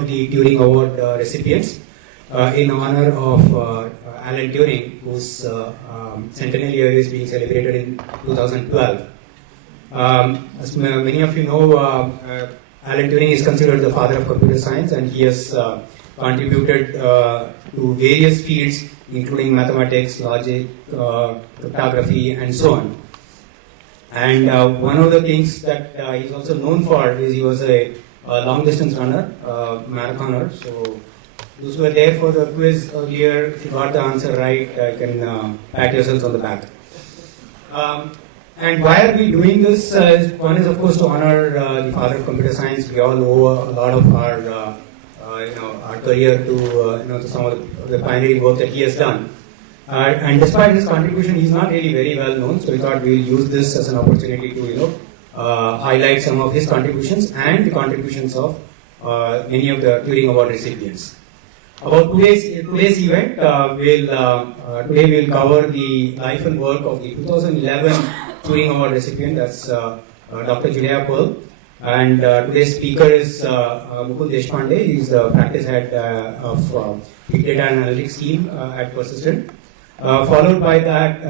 the Turing Award recipients in honor of Alan Turing, whose centennial year is being celebrated in 2012. As many of you know, Alan Turing is considered the father of computer science, and he has contributed to various fields, including mathematics, logic, cryptography, and so on. And one of the things that he's also known for is he was a long distance runner, marathoner. So those who were there for the quiz earlier, if you got the answer right, you can pat yourselves on the back. And why are we doing this? One is, of course, to honor the father of computer science. We all owe a lot of our, our career to some of the pioneering work that he has done. And despite his contribution, he's not really very well known. So we thought we'll use this as an opportunity to, highlight some of his contributions and the contributions of many of the Turing Award recipients. About today's event, today we'll cover the life and work of the 2011 Turing Award recipient, that's Dr. Julia Pearl. And today's speaker is Mukund Deshpande. He's the practice head of Big Data Analytics team at Persistent. Followed by that,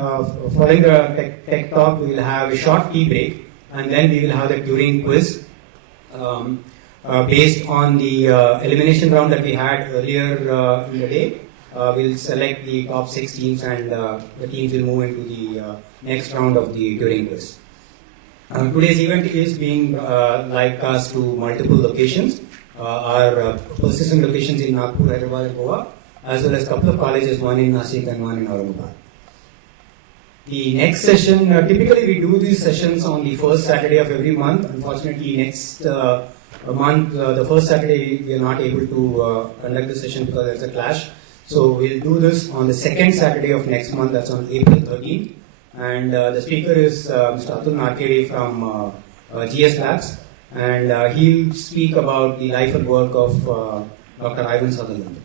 following the tech talk, we will have a short tea break. And then we will have the Turing quiz based on the elimination round that we had earlier in the day. We'll select the top 6 teams, and the teams will move into the next round of the Turing quiz. Today's event is being live cast to multiple locations. Our Persistent locations in Nagpur, Hyderabad, and Goa, as well as a couple of colleges, one in Nashik and one in Aurangabad. The next session, typically we do these sessions on the first Saturday of every month. Unfortunately, next month, the first Saturday, we are not able to conduct the session because there's a clash. So we'll do this on the second Saturday of next month, that's on April 13th. And the speaker is Mr. Atul Narkere from GS Labs. And he'll speak about the life and work of Dr. Ivan Sutherland.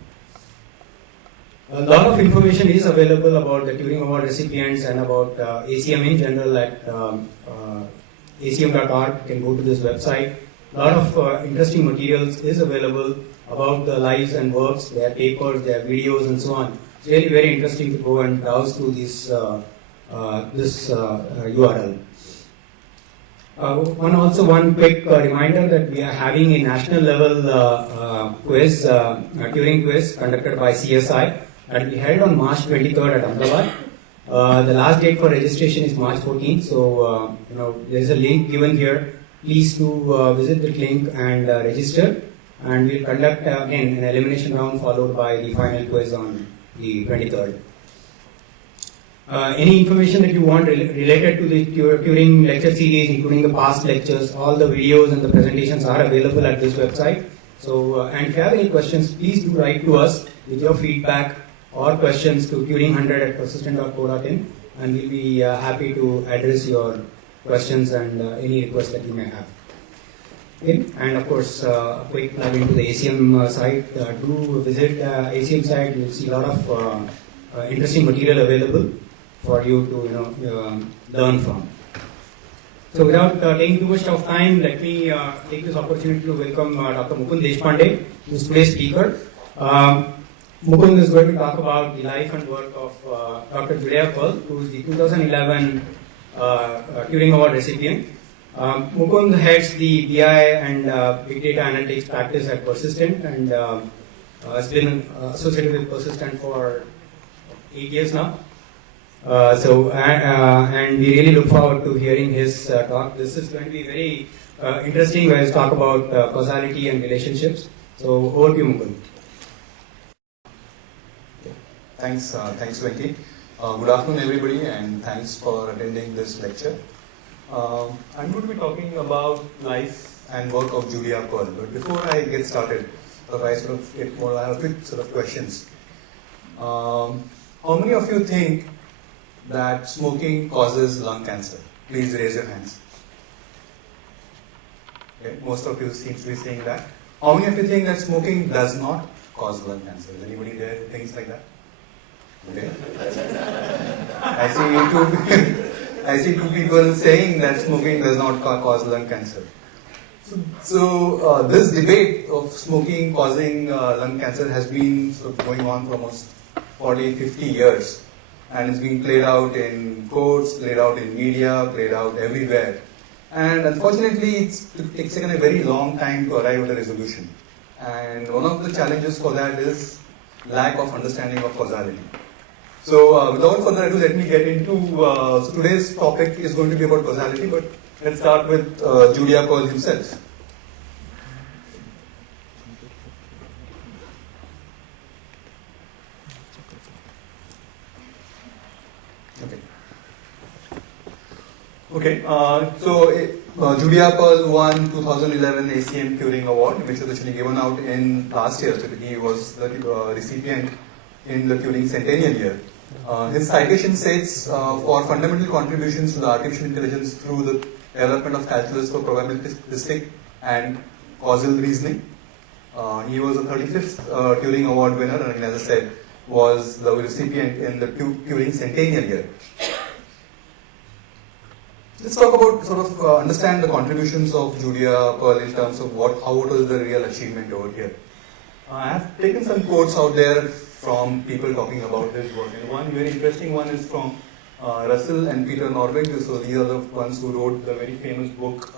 A lot of information is available about the Turing Award recipients and about ACM in general at acm.org. You can go to this website. A lot of interesting materials is available about the lives and works, their papers, their videos, and so on. It's really very interesting to go and browse through this URL. One quick reminder that we are having a national level quiz, Turing quiz, conducted by CSI. That will be held on March 23rd at Ahmedabad. The last date for registration is March 14th. So, there is a link given here. Please do visit the link and register. And we'll conduct again an elimination round followed by the final quiz on the 23rd. Any information that you want related to the Turing lecture series, including the past lectures, all the videos and the presentations are available at this website. So, and if you have any questions, please do write to us with your feedback or questions to turing100@persistent.co.in, and we'll be happy to address your questions and any requests that you may have. Okay. And of course, a quick plug into the ACM site. Do visit ACM site. You'll see a lot of interesting material available for you to learn from. So without taking too much of time, let me take this opportunity to welcome Dr. Mukund Deshpande, who is today's speaker. Mukund is going to talk about the life and work of Dr. Julia Pearl, who is the 2011 Turing Award recipient. Mukund heads the BI and Big Data Analytics practice at Persistent, and has been associated with Persistent for 8 years now. And we really look forward to hearing his talk. This is going to be very interesting. We'll talk about causality and relationships. So over to you, Mukund. Thanks, Venki. Good afternoon, everybody, and thanks for attending this lecture. I'm going to be talking about life and work of Julia Pearl. But before I get started, I have a quick sort of questions. How many of you think that smoking causes lung cancer? Please raise your hands. Okay, most of you seem to be saying that. How many of you think that smoking does not cause lung cancer? Is anybody there who thinks like that? Okay. I see two people saying that smoking does not cause lung cancer. So this debate of smoking causing lung cancer has been sort of going on for almost 40, 50 years, and it's being played out in courts, played out in media, played out everywhere. And unfortunately, it's taken a very long time to arrive at a resolution. And one of the challenges for that is lack of understanding of causality. So without further ado, let me get into, so today's topic is going to be about causality, but let's start with Julia Pearl himself. Okay, so Julia Pearl won 2011 ACM Turing Award, which was actually given out in last year. So he was the recipient in the Turing Centennial year. His citation states for fundamental contributions to the artificial intelligence through the development of calculus for probabilistic and causal reasoning. He was the 35th Turing Award winner, and as I said, was the recipient in the Turing Centennial year. Let's talk about sort of understand the contributions of Julia Pearl in terms of what was the real achievement over here. I have taken some quotes out there from people talking about his work, and one very interesting one is from Russell and Peter Norvig. So these are the ones who wrote the very famous book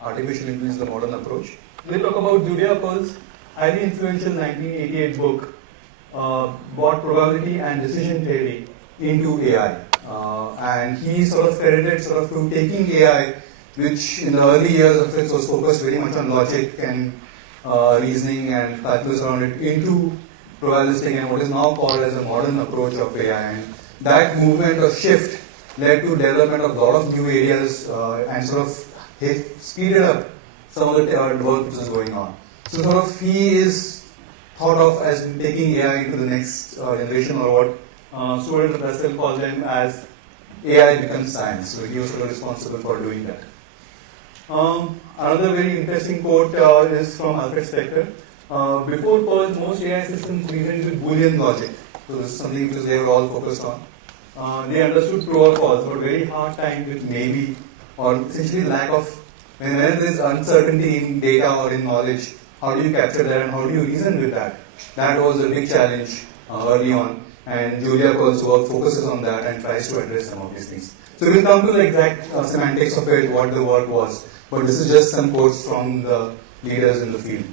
Artificial Intelligence: The Modern Approach. They talk about Julia Pearl's highly influential 1988 book, brought probability and decision theory into AI. And he sort of credited to taking AI, which in the early years of it was focused very much on logic and reasoning and calculus around it, into probabilistic and what is now called as a modern approach of AI. And that movement or shift led to development of a lot of new areas and sort of speeded up some of the work which is going on. So sort of he is thought of as taking AI into the next generation, or what Stuart Russell called them as AI becomes science. So he was sort of responsible for doing that. Another very interesting quote is from Alfred Spector. Before Pearl, most AI systems reasoned with Boolean logic. So this is something which they were all focused on. They understood true or false, but very hard time with maybe, or essentially lack of, when there is uncertainty in data or in knowledge, how do you capture that and how do you reason with that? That was a big challenge early on. And Julia Pearl's work focuses on that and tries to address some of these things. So we'll come to the exact semantics of it, what the work was. But this is just some quotes from the leaders in the field.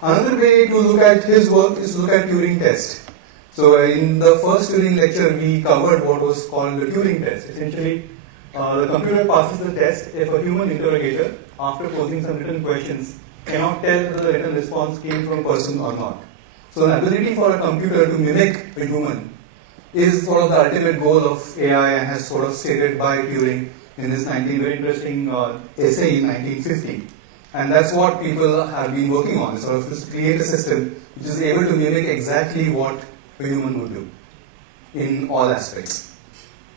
Another way to look at his work is to look at Turing test. So in the first Turing lecture, we covered what was called the Turing test. Essentially, the computer passes the test if a human interrogator, after posing some written questions, cannot tell whether the written response came from a person or not. So the ability for a computer to mimic a human is sort of the ultimate goal of AI, and has sort of stated by Turing in his very interesting essay in 1950. And that's what people have been working on, sort of to create a system which is able to mimic exactly what a human would do in all aspects.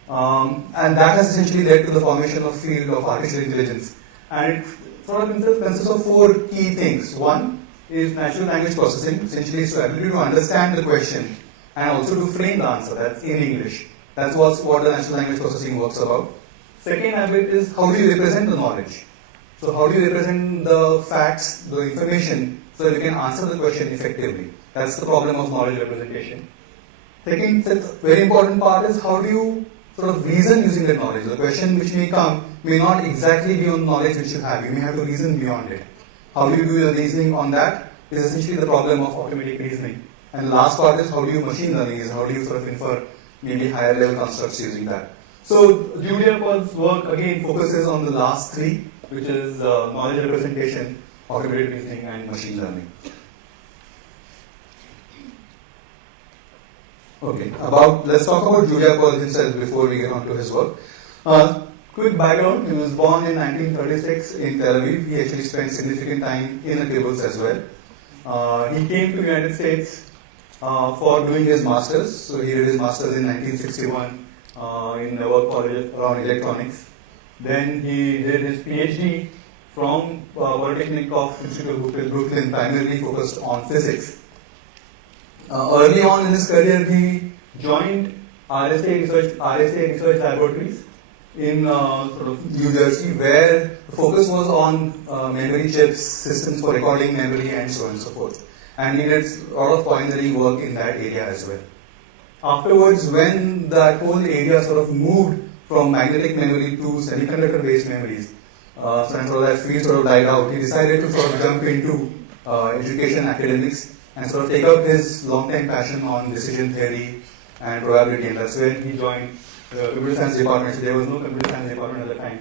And that has essentially led to the formation of field of artificial intelligence. And it sort of consists of four key things. One is natural language processing, essentially is the ability to understand the question and also to frame the answer, that's in English. That's what the natural language processing works about. Second habit is how do you represent the knowledge? So how do you represent the facts, the information, so that you can answer the question effectively? That's the problem of knowledge representation. Second, very important part is how do you sort of reason using that knowledge? The question which may come may not exactly be on knowledge which you have. You may have to reason beyond it. How do you do the reasoning on that is essentially the problem of automatic reasoning. And the last part is how do you machine learning, is how do you sort of infer maybe higher level constructs using that. So Julia Pearl's work again focuses on the last three, which is knowledge representation, automated reasoning, and machine learning. Okay, let's talk about Julia Pearl himself before we get on to his work. Quick background, he was born in 1936 in Tel Aviv. He actually spent significant time in the kibbutz as well. He came to the United States for doing his master's. So he did his master's in 1961 in the Work College around electronics. Then he did his PhD from Polytechnic of Institute of Brooklyn, primarily focused on physics. Early on in his career, he joined RSA Research Laboratories in sort of New Jersey, where the focus was on memory chips, systems for recording memory, and so on and so forth. And he did a lot of pioneering work in that area as well. Afterwards, when that whole area sort of moved from magnetic memory to semiconductor-based memories, so that field sort of died out, he decided to sort of jump into education, academics, and sort of take up his long-time passion on decision theory and probability. And that's when he joined the computer science department. So there was no computer science department at the time,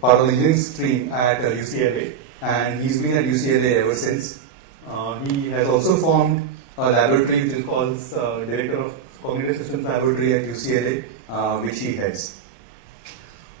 part of the engineering stream at UCLA, and he's been at UCLA ever since. He has also formed a laboratory which is called Director of Cognitive Systems Laboratory at UCLA, which he heads.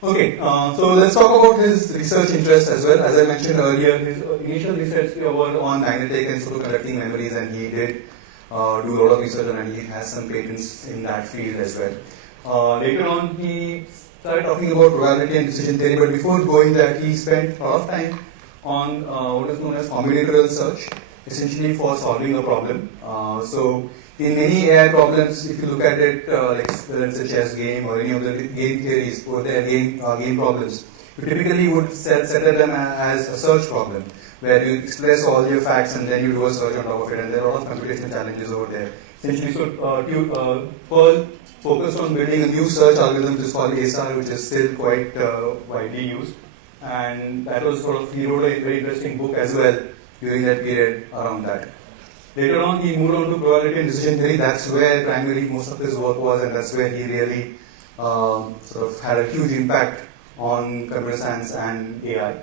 Okay, so let's talk about his research interests as well. As I mentioned earlier, his initial research were on magnetic and superconducting memories, and he did do a lot of research and he has some patents in that field as well. Later on, he started talking about probability and decision theory, but before going there, he spent a lot of time on what is known as combinatorial search, essentially for solving a problem. So in many AI problems, if you look at it, like whether it's a chess game or any of the game theories or their game problems, you typically would set them as a search problem, where you express all your facts and then you do a search on top of it, and there are a lot of computational challenges over there. Essentially, so Perl focused on building a new search algorithm which is called ASAR, which is still quite widely used, and that was sort of, he wrote a very interesting book as well during that period around that. Later on, he moved on to probability and decision theory. That's where primarily most of his work was, and that's where he really sort of had a huge impact on computer science and AI.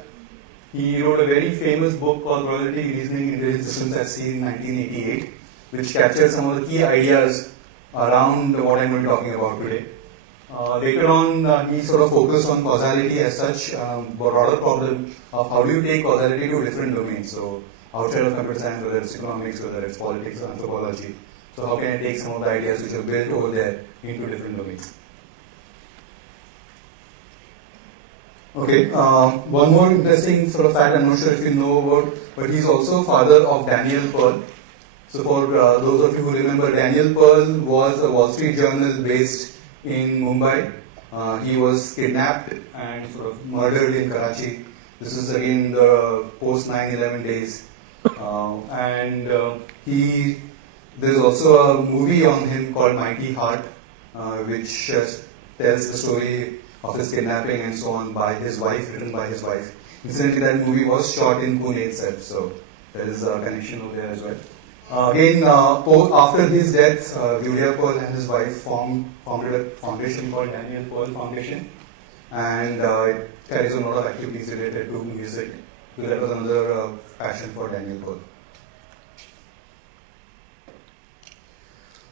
He wrote a very famous book called Probability Reasoning Intelligent Systems at Sea in 1988, which captured some of the key ideas around what I'm going to be talking about today. Later on, he sort of focused on causality as such, a broader problem of how do you take causality to different domains. So outside of computer science, whether it's economics, whether it's politics or anthropology. So how can I take some of the ideas which are built over there into different domains? Okay, one more interesting sort of fact, I'm not sure if you know about, but he's also father of Daniel Pearl. So for those of you who remember, Daniel Pearl was a Wall Street Journal based in Mumbai. He was kidnapped and sort of murdered in Karachi. This is again the post 9/11 days. There's also a movie on him called Mighty Heart, which tells the story of his kidnapping and so on by his wife, written by his wife. Incidentally, that movie was shot in Pune itself, so there is a connection over there as well. Again, after his death, Julia Pearl and his wife founded a foundation called Daniel Pearl Foundation, and it carries on a lot of activities related to music, because that was another passion for Daniel Pearl.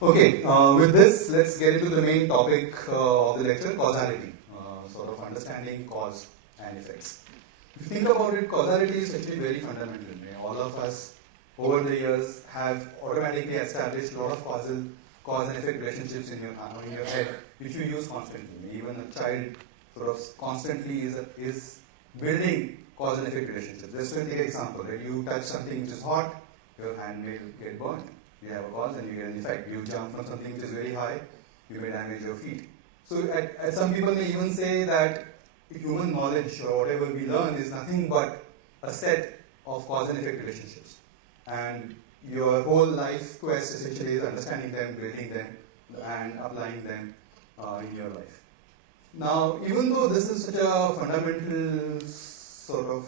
Okay, with this, let's get into the main topic of the lecture, causality, sort of understanding cause and effects. If you think about it, causality is actually very fundamental. All of us over the years have automatically established a lot of cause and effect relationships in your head, which you use constantly. Even a child sort of constantly is building cause and effect relationships. Let's take an example, right? You touch something which is hot, your hand may get burned. You have a cause and you get an effect. You jump from something which is very high, you may damage your feet. So some people may even say that human knowledge or whatever we learn is nothing but a set of cause and effect relationships. And your whole life quest essentially is understanding them, building them, and applying them in your life. Now, even though this is such a fundamental sort of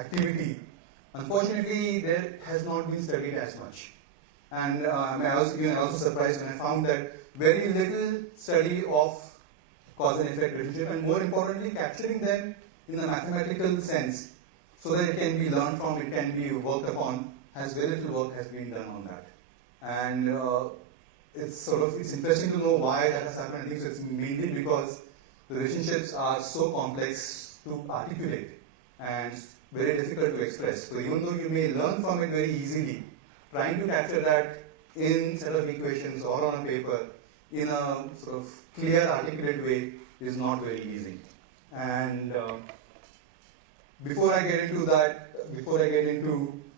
activity, unfortunately, there has not been studied as much. And I was also surprised when I found that very little study of cause and effect relationship, and more importantly, capturing them in a mathematical sense so that it can be learned from, it can be worked upon, as very little work has been done on that. And it's interesting to know why that has happened. I think it's mainly because the relationships are so complex to articulate and very difficult to express. So even though you may learn from it very easily, trying to capture that in set of equations or on a paper in a sort of clear, articulate way is not very easy. And before I get into a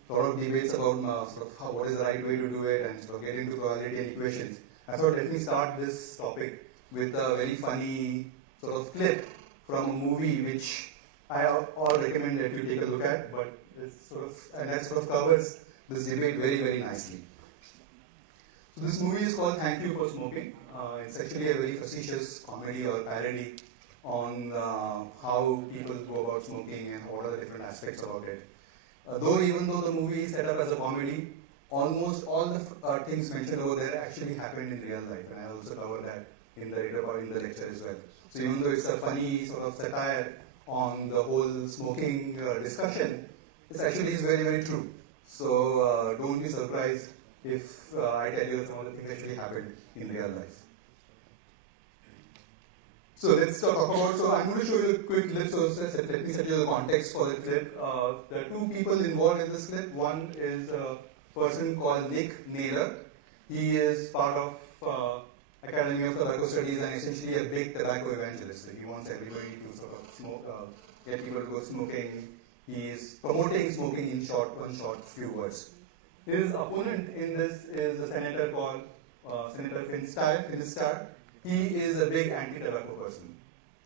lot of debates about what is the right way to do it and sort of get into probability and equations, I thought let me start this topic with a very funny sort of clip from a movie which I all recommend that you take a look at, but that sort of covers this debate very, very nicely. So this movie is called Thank You for Smoking. It's actually a very facetious comedy or parody on how people go about smoking and what are the different aspects about it. Even though the movie is set up as a comedy, almost all the things mentioned over there actually happened in real life, and I also cover that in the lecture as well. So even though it's a funny sort of satire on the whole smoking discussion, it actually is very, very true. So don't be surprised if I tell you that some of the things actually happened in real life. So let's talk about, so I'm going to show you a quick clip, so let me set you the context for the clip. There are two people involved in this clip. One is a person called Nick Naylor. He is part of Academy of Tobacco Studies and essentially a big tobacco evangelist. So he wants everybody to sort of smoke, get people to go smoking. He is promoting smoking in few words. His opponent in this is a senator called Senator Finisterre. He is a big anti-tobacco person.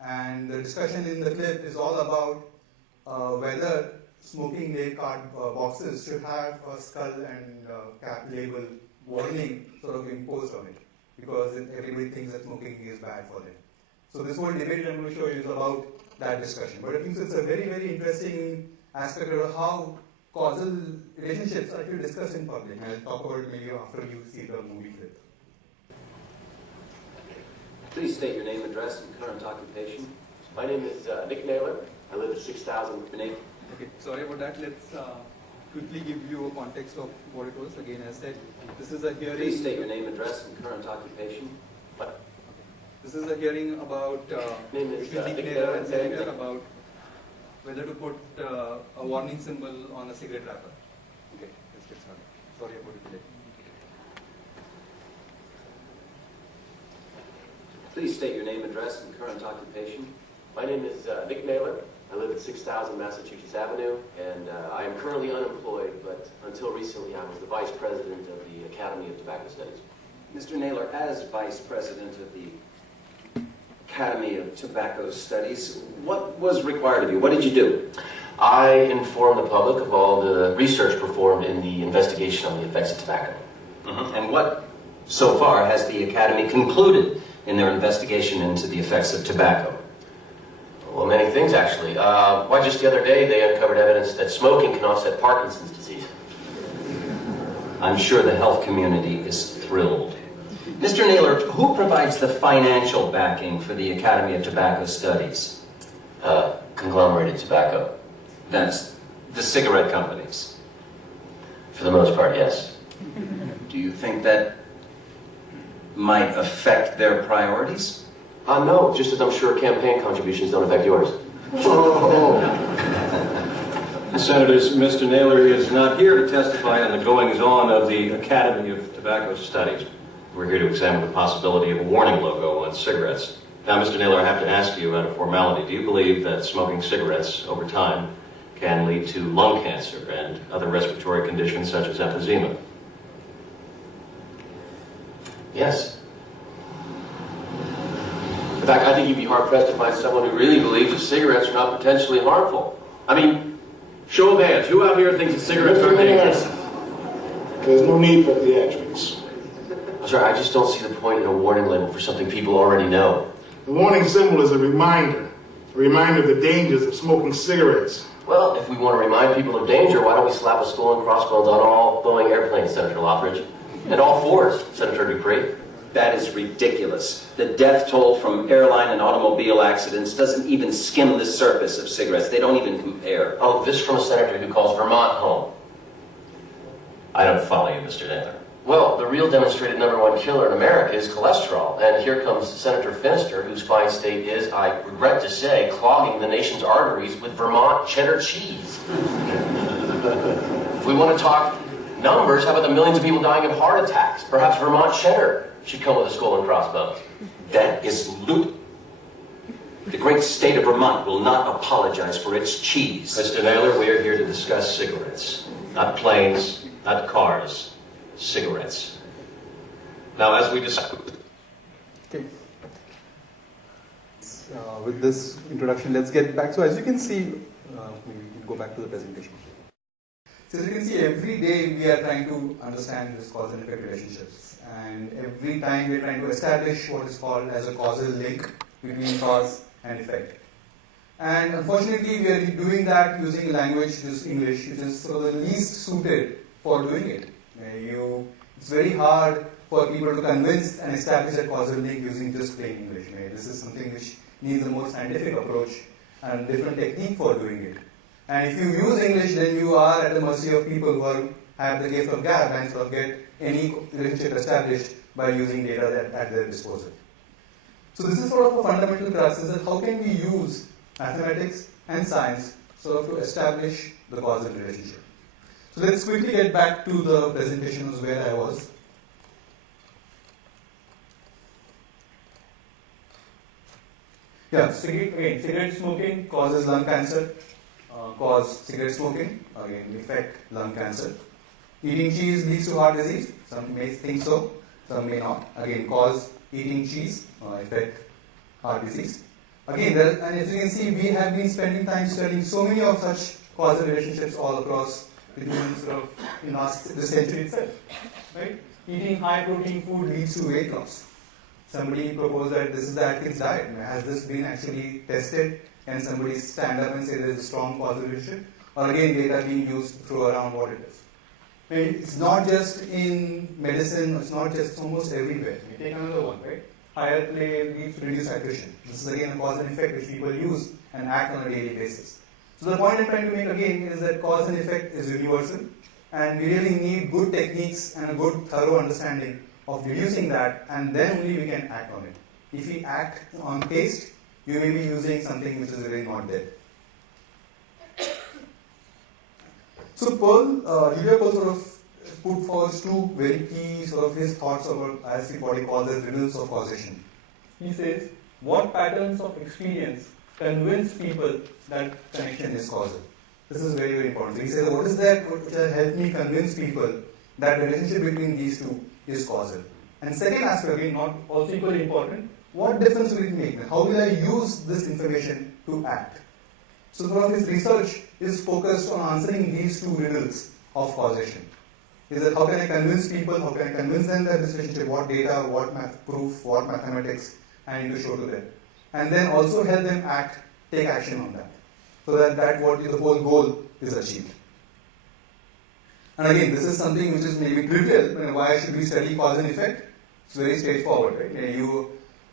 And the discussion in the clip is all about whether smoking card boxes should have a skull and cap label warning sort of imposed on it, because everybody thinks that smoking is bad for them. So this whole debate I'm going to show you is about that discussion. But I think it's a very, very interesting aspect of how causal relationships are actually discussed in public. I'll talk about it maybe after you see the movie clip. Please state your name, address, and current occupation. My name is Nick Naylor. I live at 6000 Nate. Okay, sorry about that. Let's quickly give you a context of what it was. Again, as I said, this is a hearing. Please state your name, address, and current occupation. What? Okay. This is a hearing about name is Nick Naylor and Senator about whether to put a warning symbol on a cigarette wrapper. Okay, let's get started. Sorry about the delay. Please state your name, address, and current occupation. My name is Nick Naylor. I live at 6000 Massachusetts Avenue, and I am currently unemployed, but until recently I was the Vice President of the Academy of Tobacco Studies. Mr. Naylor, as Vice President of the Academy of Tobacco Studies, what was required of you? What did you do? I informed the public of all the research performed in the investigation on the effects of tobacco. And what, so far, has the Academy concluded in their investigation into the effects of tobacco? Well, many things, actually. Why, just the other day, they uncovered evidence that smoking can offset Parkinson's disease. I'm sure the health community is thrilled. Mr. Naylor, who provides the financial backing for the Academy of Tobacco Studies? Conglomerated tobacco. That's the cigarette companies. For the most part, yes. Do you think that might affect their priorities? No, just as I'm sure campaign contributions don't affect yours. Senators, Mr. Naylor is not here to testify on the goings-on of the Academy of Tobacco Studies. We're here to examine the possibility of a warning logo on cigarettes. Now, Mr. Naylor, I have to ask you out of formality, do you believe that smoking cigarettes over time can lead to lung cancer and other respiratory conditions such as emphysema? Yes. In fact, I think you'd be hard-pressed to find someone who really believes that cigarettes are not potentially harmful. I mean, show of hands, who out here thinks that cigarettes are dangerous? There's no need for theatrics. I'm sorry, I just don't see the point in a warning label for something people already know. The warning symbol is a reminder of the dangers of smoking cigarettes. Well, if we want to remind people of danger, why don't we slap a skull and crossbones on all Boeing airplanes, Senator Lothridge? And all fours, Senator Dupree. That is ridiculous. The death toll from airline and automobile accidents doesn't even skim the surface of cigarettes. They don't even compare. Oh, this from a senator who calls Vermont home. I don't follow you, Mr. Naylor. Well, the real demonstrated #1 killer in America is cholesterol. And here comes Senator Finisterre, whose fine state is, I regret to say, clogging the nation's arteries with Vermont cheddar cheese. If we want to talk numbers, how about the millions of people dying of heart attacks? Perhaps Vermont cheddar should come with a skull and crossbones. That is loot. The great state of Vermont will not apologize for its cheese. Mr. Naylor, we are here to discuss cigarettes. Not planes, not cars, cigarettes. Now, as we discussed... Okay. with this introduction, let's get back. So as you can see, maybe we can go back to the presentation. So as you can see, every day we are trying to understand this cause and effect relationships. And every time we are trying to establish what is called as a causal link between cause and effect. And unfortunately, we are doing that using language, this English, which is sort of the least suited for doing it. It's very hard for people to convince and establish a causal link using just plain English. This is something which needs a more scientific approach and different technique for doing it. And if you use English, then you are at the mercy of people who have the gift of gab and sort of get any relationship established by using data at their disposal. So this is sort of a fundamental crux, is that how can we use mathematics and science sort of to establish the causal relationship. So let's quickly get back to the presentation where I was. Yeah, cigarette smoking causes lung cancer. Cause cigarette smoking, again, effect lung cancer. Eating cheese leads to heart disease. Some may think so, some may not. Again, cause eating cheese, effect heart disease. Again, and as you can see, we have been spending time studying so many of such causal relationships all across the human sort of in the century itself. Right? Eating high protein food leads to weight loss. Somebody proposed that this is the Atkins diet. Has this been actually tested? Can somebody stand up and say there is a strong causal relationship? Or again, data being used to throw around what it is. It's not just in medicine, it's not just, it's almost everywhere. We take another one, right? Higher play leads to reduced attrition. This is again a cause and effect which people use and act on a daily basis. So the point I'm trying to make again is that cause and effect is universal, and we really need good techniques and a good thorough understanding of reducing that, and then only we can act on it. If we act on taste, you may be using something which is really not there. So Julia Pearl sort of put forward two very key sort of his thoughts about, as what he calls as riddles of causation. He says, what patterns of experience convince people that connection is causal? This is very, very important. So he says, what is that which has helped me convince people that the relationship between these two is causal? And second aspect, again, not also equally important, what difference will it make? How will I use this information to act? So sort of his research is focused on answering these two riddles of causation. Is that how can I convince people, how can I convince them that this relationship, what data, what math proof, what mathematics I need to show to them. And then also help them act, take action on that. So that what the whole goal is achieved. And again, this is something which is maybe trivial. Why should we study cause and effect? It's very straightforward, right? You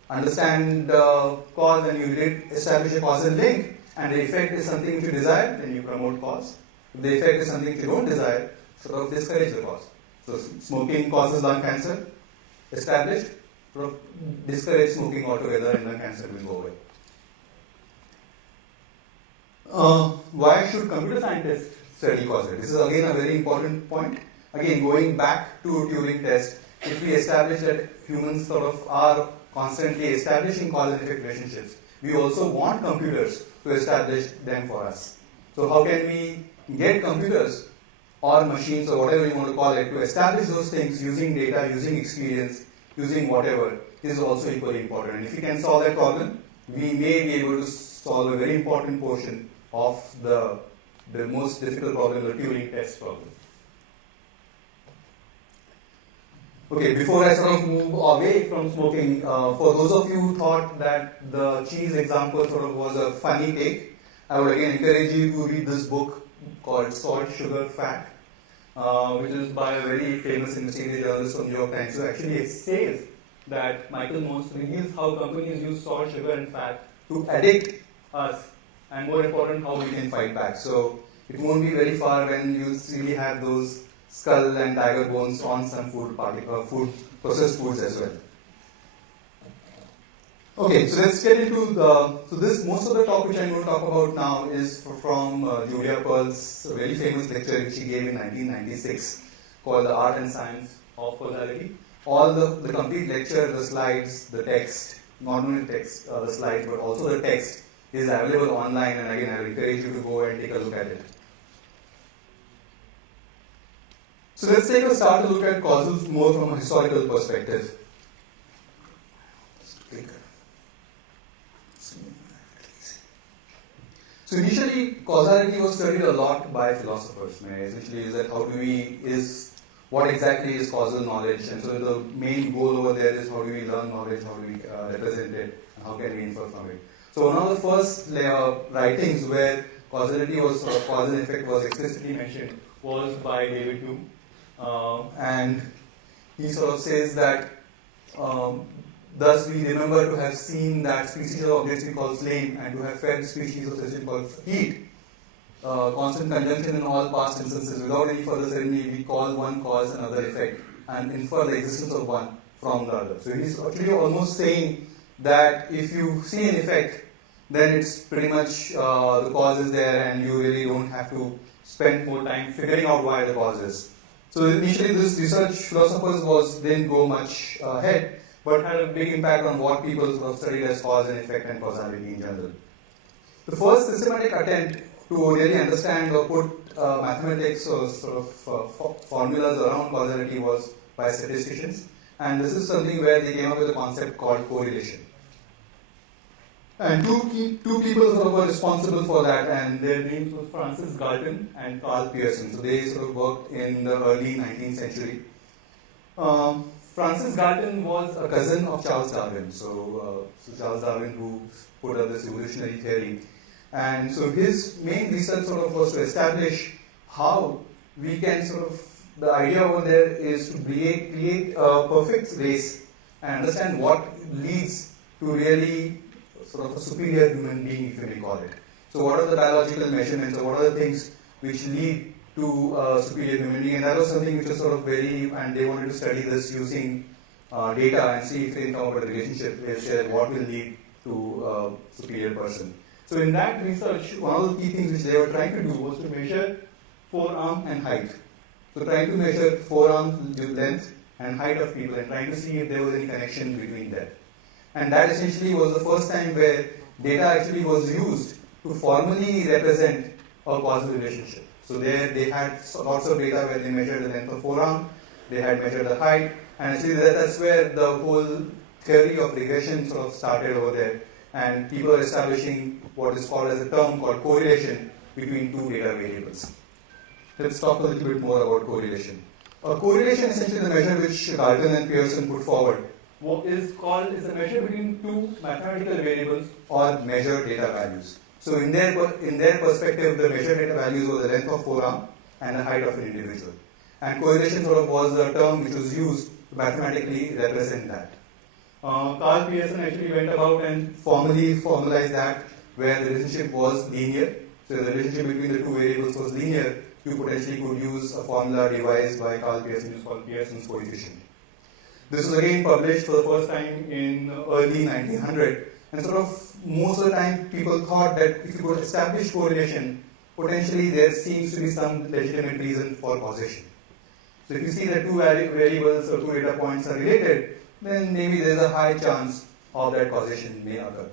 understand the cause and you establish a causal link, and the effect is something which you desire, then you promote cause. If the effect is something you don't desire, sort of discourage the cause. So smoking causes lung cancer, established, discourage smoking altogether and lung cancer will go away. Why should computer scientists study causality? This is again a very important point. Again, going back to Turing test, if we establish that humans sort of are constantly establishing cause and effect relationships, we also want computers to establish them for us. So how can we get computers or machines or whatever you want to call it to establish those things using data, using experience, using whatever is also equally important. And if we can solve that problem, we may be able to solve a very important portion of the most difficult problem, the Turing test problem. Okay, before I sort of move away from smoking, for those of you who thought that the cheese example sort of was a funny take, I would again encourage you to read this book called Salt, Sugar, Fat, which is by a very famous investigative journalist from New York Times. So actually it says that Michael Moss reveals how companies use salt, sugar and fat to addict us, and more important, how we can fight back. So it won't be very far when you really have those skull and tiger bones on some processed foods as well. Okay, so let's get into most of the talk which I'm going to talk about now is from Julia Pearl's very famous lecture which she gave in 1996 called The Art and Science of Causality. All the complete lecture, the slides, the text, not only the text, the slides, but also the text is available online, and again I encourage you to go and take a look at it. So let's start to look at causals more from a historical perspective. So initially, causality was studied a lot by philosophers. Essentially, is that what exactly is causal knowledge? And so the main goal over there is how do we learn knowledge, how do we represent it, and how can we infer from it. So one of the first writings where causality was, cause and effect was explicitly mentioned was by David Hume. And he sort of says that thus we remember to have seen that species of objects we call flame and to have felt species of such called heat. Constant conjunction in all past instances. Without any further ceremony, we call one cause another effect and infer the existence of one from the other. So he's actually almost saying that if you see an effect, then it's pretty much the cause is there and you really don't have to spend more time figuring out why the cause is. So initially this research philosophers didn't go much ahead, but had a big impact on what people sort of studied as cause and effect and causality in general. The first systematic attempt to really understand or put mathematics or sort of formulas around causality was by statisticians, and this is something where they came up with a concept called correlation. And two people sort of were responsible for that, and their names were Francis Galton and Karl Pearson. So they sort of worked in the early 19th century. Francis Galton was a cousin of Charles Darwin. So Charles Darwin, who put up this evolutionary theory. And so his main research sort of was to establish how we can the idea over there is to create a perfect race and understand what leads to really sort of a superior human being, if you may call it. So what are the biological measurements or what are the things which lead to a superior human being? And that was something which was sort of and they wanted to study this using data and see if they can come up with a relationship what will lead to a superior person. So in that research, one of the key things which they were trying to do was to measure forearm and height. So trying to measure forearm length and height of people and trying to see if there was any connection between them. And that essentially was the first time where data actually was used to formally represent a causal relationship. So there they had lots of data where they measured the length of forearm, they had measured the height, and actually that's where the whole theory of regression sort of started over there. And people are establishing what is called as a term called correlation between two data variables. Let's talk a little bit more about correlation. Correlation is essentially the measure which Galton and Pearson put forward. What is called is a measure between two mathematical variables or measured data values. So in their perspective, the measured data values were the length of forearm and the height of an individual. And correlation sort of was a term which was used to mathematically represent that. Karl Pearson actually went about and formalized that where the relationship was linear. So the relationship between the two variables was linear. You potentially could use a formula devised by Karl Pearson, which is called Pearson's coefficient. This was again published for the first time in early 1900. And sort of most of the time people thought that if you could establish correlation, potentially there seems to be some legitimate reason for causation. So if you see that two variables or two data points are related, then maybe there's a high chance of that causation may occur.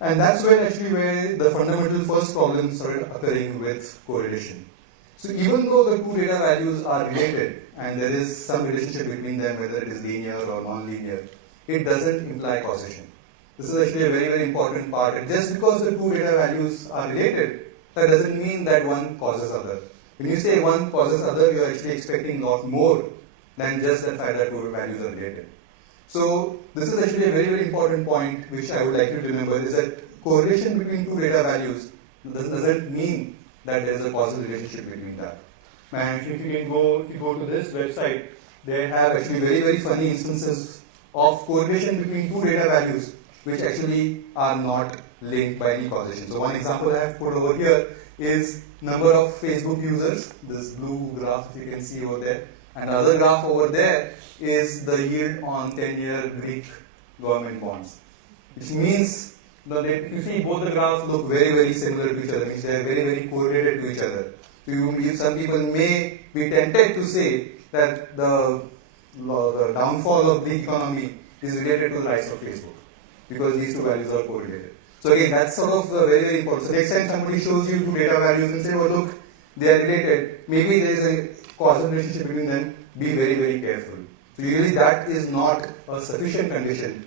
And that's where the fundamental first problem started occurring with correlation. So even though the two data values are related and there is some relationship between them, whether it is linear or non-linear, it doesn't imply causation. This is actually a very, very important part. And just because the two data values are related, that doesn't mean that one causes other. When you say one causes other, you are actually expecting a lot more than just the fact that two values are related. So this is actually a very, very important point which I would like you to remember is that correlation between two data values doesn't mean that there is a causal relationship between that. And if you go to this website, they have actually very, very funny instances of correlation between two data values which actually are not linked by any causation. So one example I have put over here is number of Facebook users, this blue graph you can see over there. And the other graph over there is the yield on 10-year Greek government bonds. Which means that if you see both the graphs look very, very similar to each other, means they are very, very correlated to each other. So some people may be tempted to say that the downfall of Greek economy is related to the rise of Facebook because these two values are correlated. So again, that's sort of very, very important. So next time somebody shows you two data values and say, oh look, they are related, maybe there is a causal relationship between them, be very, very careful. So usually that is not a sufficient condition.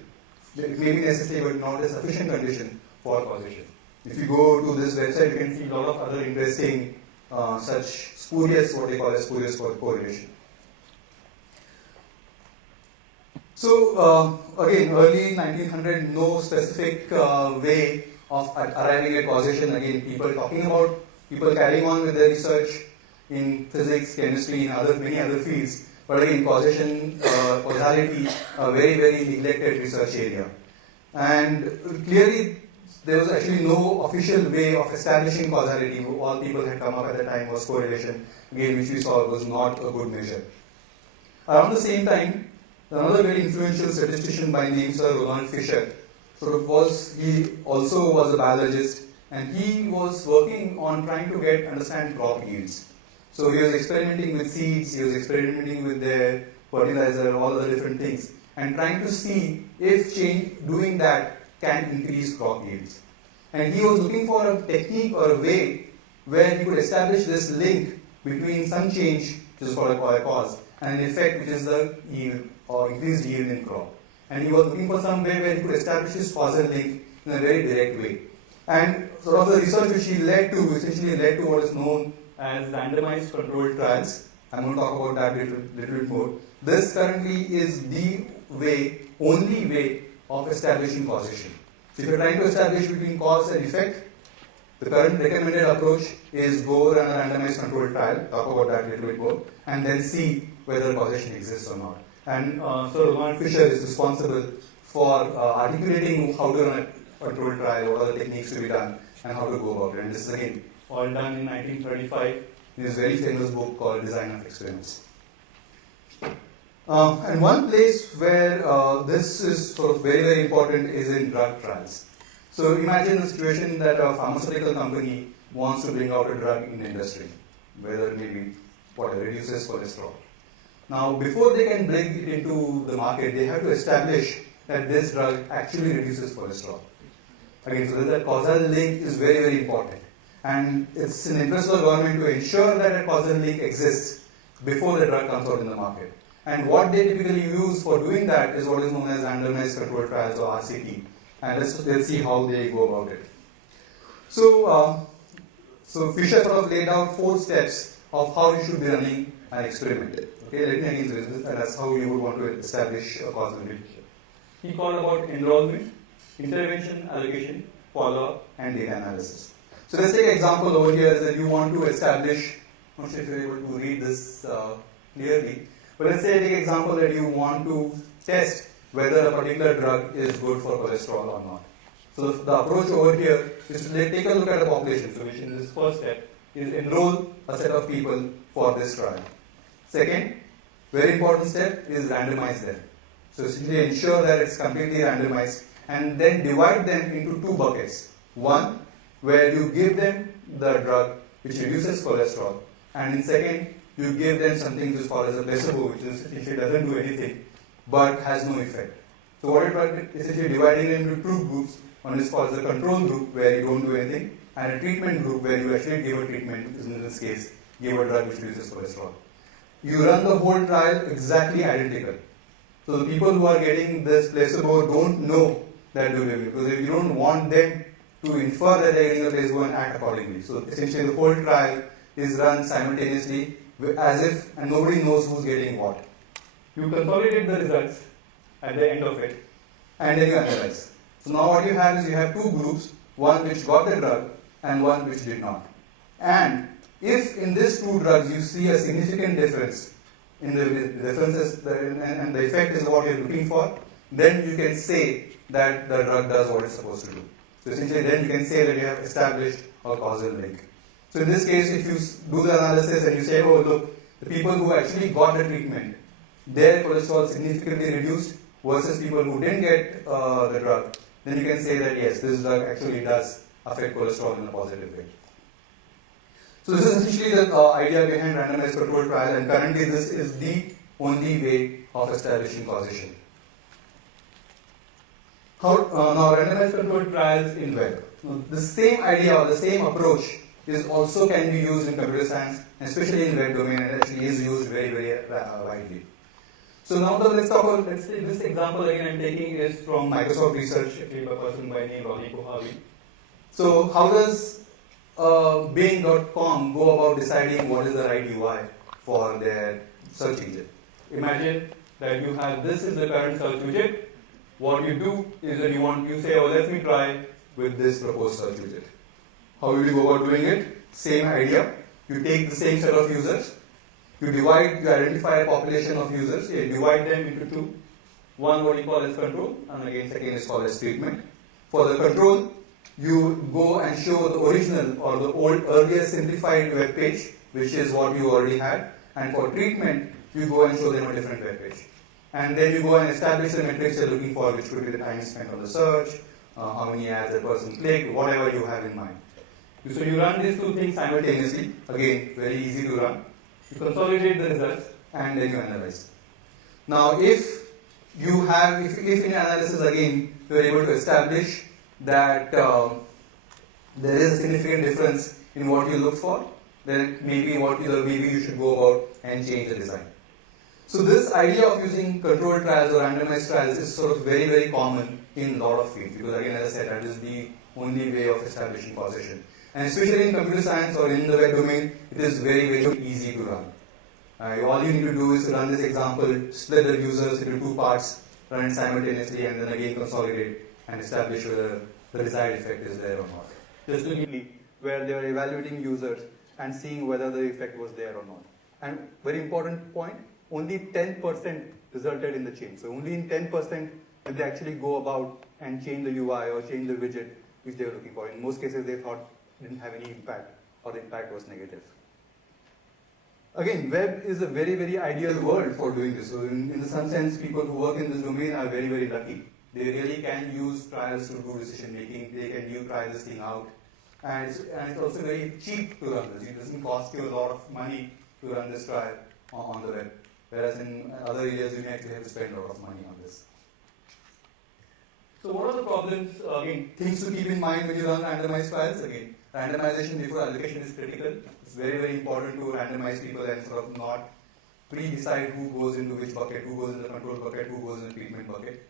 It may be necessary but not a sufficient condition for causation. If you go to this website, you can see a lot of other interesting such spurious, what they call as spurious correlation. So again, early 1900, no specific way of arriving at causation. Again, people carrying on with their research in physics, chemistry, and many other fields. But again, causation, causality, a very, very neglected research area. And clearly, there was actually no official way of establishing causality. All people had come up at the time was correlation, again, which we saw was not a good measure. Around the same time, another very influential statistician by name Sir Roland Fisher, he also was a biologist, and he was working on trying to understand crop yields. So he was experimenting with seeds, he was experimenting with their fertilizer, all the different things, and trying to see if doing that can increase crop yields. And he was looking for a technique or a way where he could establish this link between some change, which is called a cause, and an effect, which is the yield or increased yield in crop. And he was looking for some way where he could establish this causal link in a very direct way. And sort of the research which he essentially led to what is known as randomized controlled trials. I'm going to talk about that a little bit more. This currently is the only way of establishing causation. So if you're trying to establish between cause and effect, the current recommended approach is go run a randomized controlled trial, talk about that a little bit more, and then see whether causation exists or not. And so Roland Fisher is responsible for articulating how to run a controlled trial, what are the techniques to be done, and how to go about it. And this is again all done in 1935 in his very famous book called Design of Experiments. And one place where this is sort of very, very important is in drug trials. So imagine a situation that a pharmaceutical company wants to bring out a drug in the industry, whether it may be reduces cholesterol. Now, before they can bring it into the market, they have to establish that this drug actually reduces cholesterol. Again, so that causal link is very, very important. And it's in the interest of the government to ensure that a causal link exists before the drug comes out in the market. And what they typically use for doing that is what is known as randomized controlled trials, or RCT. And let's see how they go about it. So Fisher sort of laid out 4 steps of how you should be running an experiment. Okay, let me again do this, and that's how you would want to establish a causal relationship. He called about enrollment, intervention, allocation, follow-up, and data analysis. So let's take an example over here is that you want to establish, I'm not sure if you're able to read this clearly, but let's say take an example that you want to test whether a particular drug is good for cholesterol or not. So the approach over here is to take a look at the population. So which in this first step is enroll a set of people for this trial. Second, very important step is randomize them. So essentially ensure that it's completely randomized and then divide them into 2 buckets. One, where you give them the drug which reduces cholesterol, and in second, you give them something which is called as a placebo, which essentially doesn't do anything but has no effect. So what it is essentially dividing them into 2 groups. One is called the control group, where you don't do anything, and a treatment group where you actually give a treatment, which in this case, give a drug which reduces cholesterol. You run the whole trial exactly identical. So the people who are getting this placebo don't know that they're doing it, because if you don't want them to infer that they're getting a placebo and act accordingly. So essentially the whole trial is run simultaneously as if, and nobody knows who's getting what. You consolidate the results at the end of it, and then you analyze. So now what you have is you have 2 groups, one which got the drug and one which did not. And if in these 2 drugs you see a significant difference in the differences and the effect is what you're looking for, then you can say that the drug does what it's supposed to do. So essentially then you can say that you have established a causal link. So in this case, if you do the analysis and you say, oh look, the people who actually got the treatment, their cholesterol significantly reduced versus people who didn't get the drug, then you can say that yes, this drug actually does affect cholesterol in a positive way. So this is essentially the idea behind randomized controlled trial, and currently this is the only way of establishing causation. Now randomized controlled trials in web. The same idea or the same approach also can be used in computer science, especially in web domain, and actually is used very, very widely. So now let's take this example again I'm taking is from Microsoft Research, by a person by name Ronnie Kohavi. So how does Bing.com go about deciding what is the right UI for their search engine? Imagine that you have this is the current search widget. What you do is that you say, oh, let me try with this proposed search widget. How will you go about doing it? Same idea. You take the same set of users. You identify a population of users. You divide them into two. One what you call as control, and again second is called as treatment. For the control, you go and show the original or the earlier simplified web page, which is what you already had. And for treatment, you go and show them a different web page. And then you go and establish the metrics you're looking for, which could be the time spent on the search, how many ads a person clicked, whatever you have in mind. So you run these two things simultaneously. Again, very easy to run. You consolidate the results and then you analyze. Now, if in analysis again, you are able to establish that there is a significant difference in what you look for, then maybe you should go about and change the design. So this idea of using controlled trials or randomized trials is sort of very, very common in a lot of fields, because again, as I said, that is the only way of establishing causation. And especially in computer science or in the web domain, it is very, very easy to run. All you need to do is to run this example, split the users into two parts, run it simultaneously, and then again consolidate and establish whether the desired effect is there or not. Just to neatly, where they are evaluating users and seeing whether the effect was there or not. And very important point, only 10% resulted in the change. So only in 10% did they actually go about and change the UI or change the widget which they were looking for. In most cases, they thought it didn't have any impact or the impact was negative. Again, web is a very, very ideal world for doing this. So in some sense, people who work in this domain are very, very lucky. They really can use trials to do decision making. They can try this thing out. And it's also very cheap to run this. It doesn't cost you a lot of money to run this trial on the web. Whereas in other areas, you may actually have to spend a lot of money on this. So what are the problems? Again, things to keep in mind when you run randomized trials. Again, randomization before allocation is critical. It's very, very important to randomize people and sort of not pre-decide who goes into which bucket, who goes in the control bucket, who goes in the treatment bucket.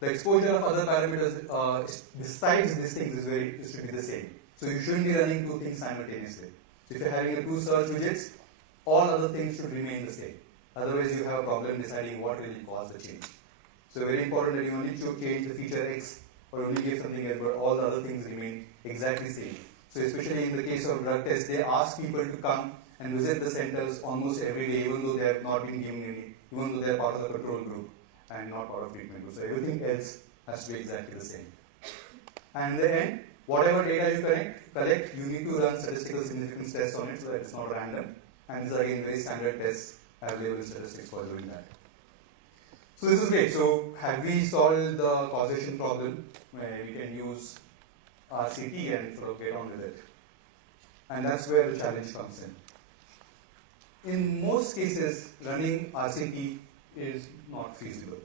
The exposure of other parameters besides these things is to be the same. So you shouldn't be running two things simultaneously. So if you're having two search widgets, all other things should remain the same. Otherwise, you have a problem deciding what really caused the change. So very important that you only change the feature X or only give something else, but all the other things remain exactly same. So especially in the case of drug tests, they ask people to come and visit the centers almost every day, even though they have not been given any, even though they are part of the control group and not part of treatment group. So everything else has to be exactly the same. And in the end, whatever data you collect, you need to run statistical significance tests on it so that it's not random. And these are again very standard tests available in statistics for doing that. So this is great. So have we solved the causation problem where we can use RCT and sort of get on with it? And that's where the challenge comes in. In most cases, running RCT is not feasible.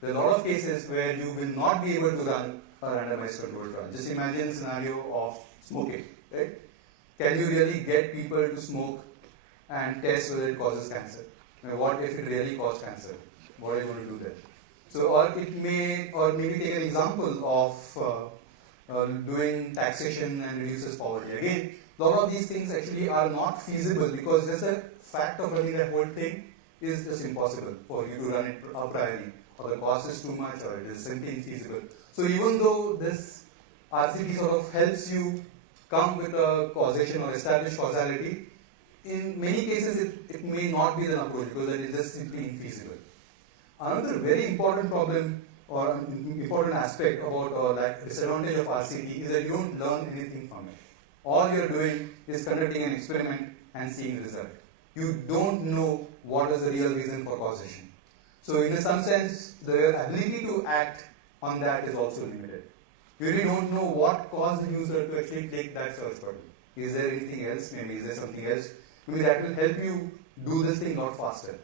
There are a lot of cases where you will not be able to run a randomized control trial. Just imagine a scenario of smoking, right? Can you really get people to smoke and test whether it causes cancer? What if it really caused cancer? What are you going to do then? So, or maybe take an example of doing taxation and reduces poverty. Again, a lot of these things actually are not feasible because just the fact of running that whole thing is just impossible for you to run it a priori, or the cost is too much, or it is simply infeasible. So even though this RCT sort of helps you come with a causation or establish causality, in many cases it may not be the approach because it is just simply infeasible. Another very important problem or important aspect about that disadvantage of RCT is that you don't learn anything from it. All you're doing is conducting an experiment and seeing the result. You don't know what is the real reason for causation. So in some sense, the ability to act on that is also limited. You really don't know what caused the user to actually click that search button. Is there anything else? Maybe is there something else? Maybe that will help you do this thing a lot faster.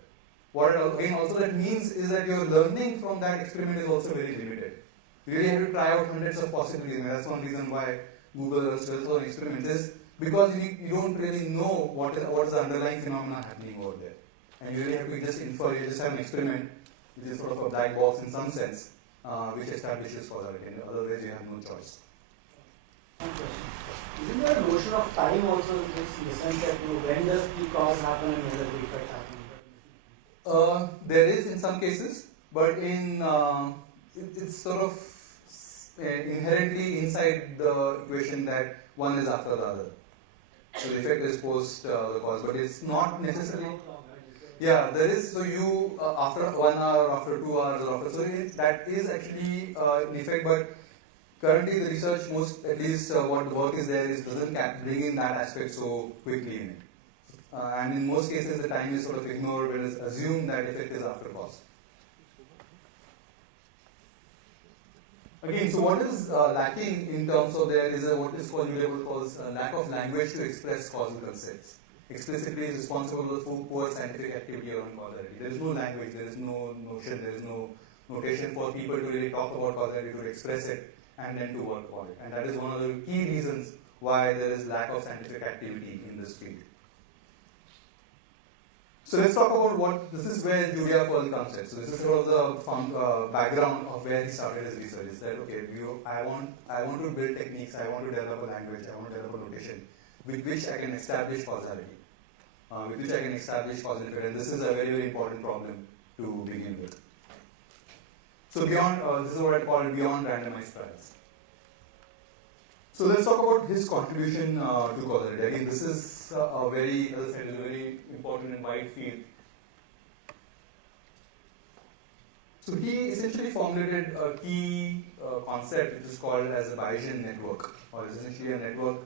What again also that means is that your learning from that experiment is also very limited. You really have to try out hundreds of possibilities, and that's one reason why Google does on experiments is because you don't really know what is the underlying phenomena happening over there. And you really have to just infer, you just have an experiment which is sort of a black box in some sense, which establishes causality, and otherwise you have no choice. Isn't there a notion of time also in this, in the sense that when does the cause happen and when does the effect happen? There is in some cases, but it's sort of inherently inside the equation that one is after the other. So the effect is post the cause, but it's not necessarily. Yeah, there is. So you after 1 hour, after 2 hours, or after that is actually an effect. But currently, the research, at least what the work is there, doesn't bring in that aspect so quickly in it. And in most cases, the time is sort of ignored, but it's assumed that effect is after cause. Again, so what is lacking in terms of there is what is called lack of language to express causal concepts. Explicitly is responsible for poor scientific activity around causality. There is no language, there is no notion, there is no notation for people to really talk about causality, to express it, and then to work on it. And that is one of the key reasons why there is lack of scientific activity in this field. So let's talk about this is where Julia Pearl comes in. So this is sort of the background of where he started his research. He said, okay, I want to build techniques, I want to develop a language, I want to develop a notation with which I can establish causality, with which I can establish causality. And this is a very, very important problem to begin with. So beyond, this is what I call beyond randomized trials. So let's talk about his contribution to causality. Again, this is a very, as I said, a very important and wide field. So he essentially formulated a key concept which is called as a Bayesian network, or is essentially a network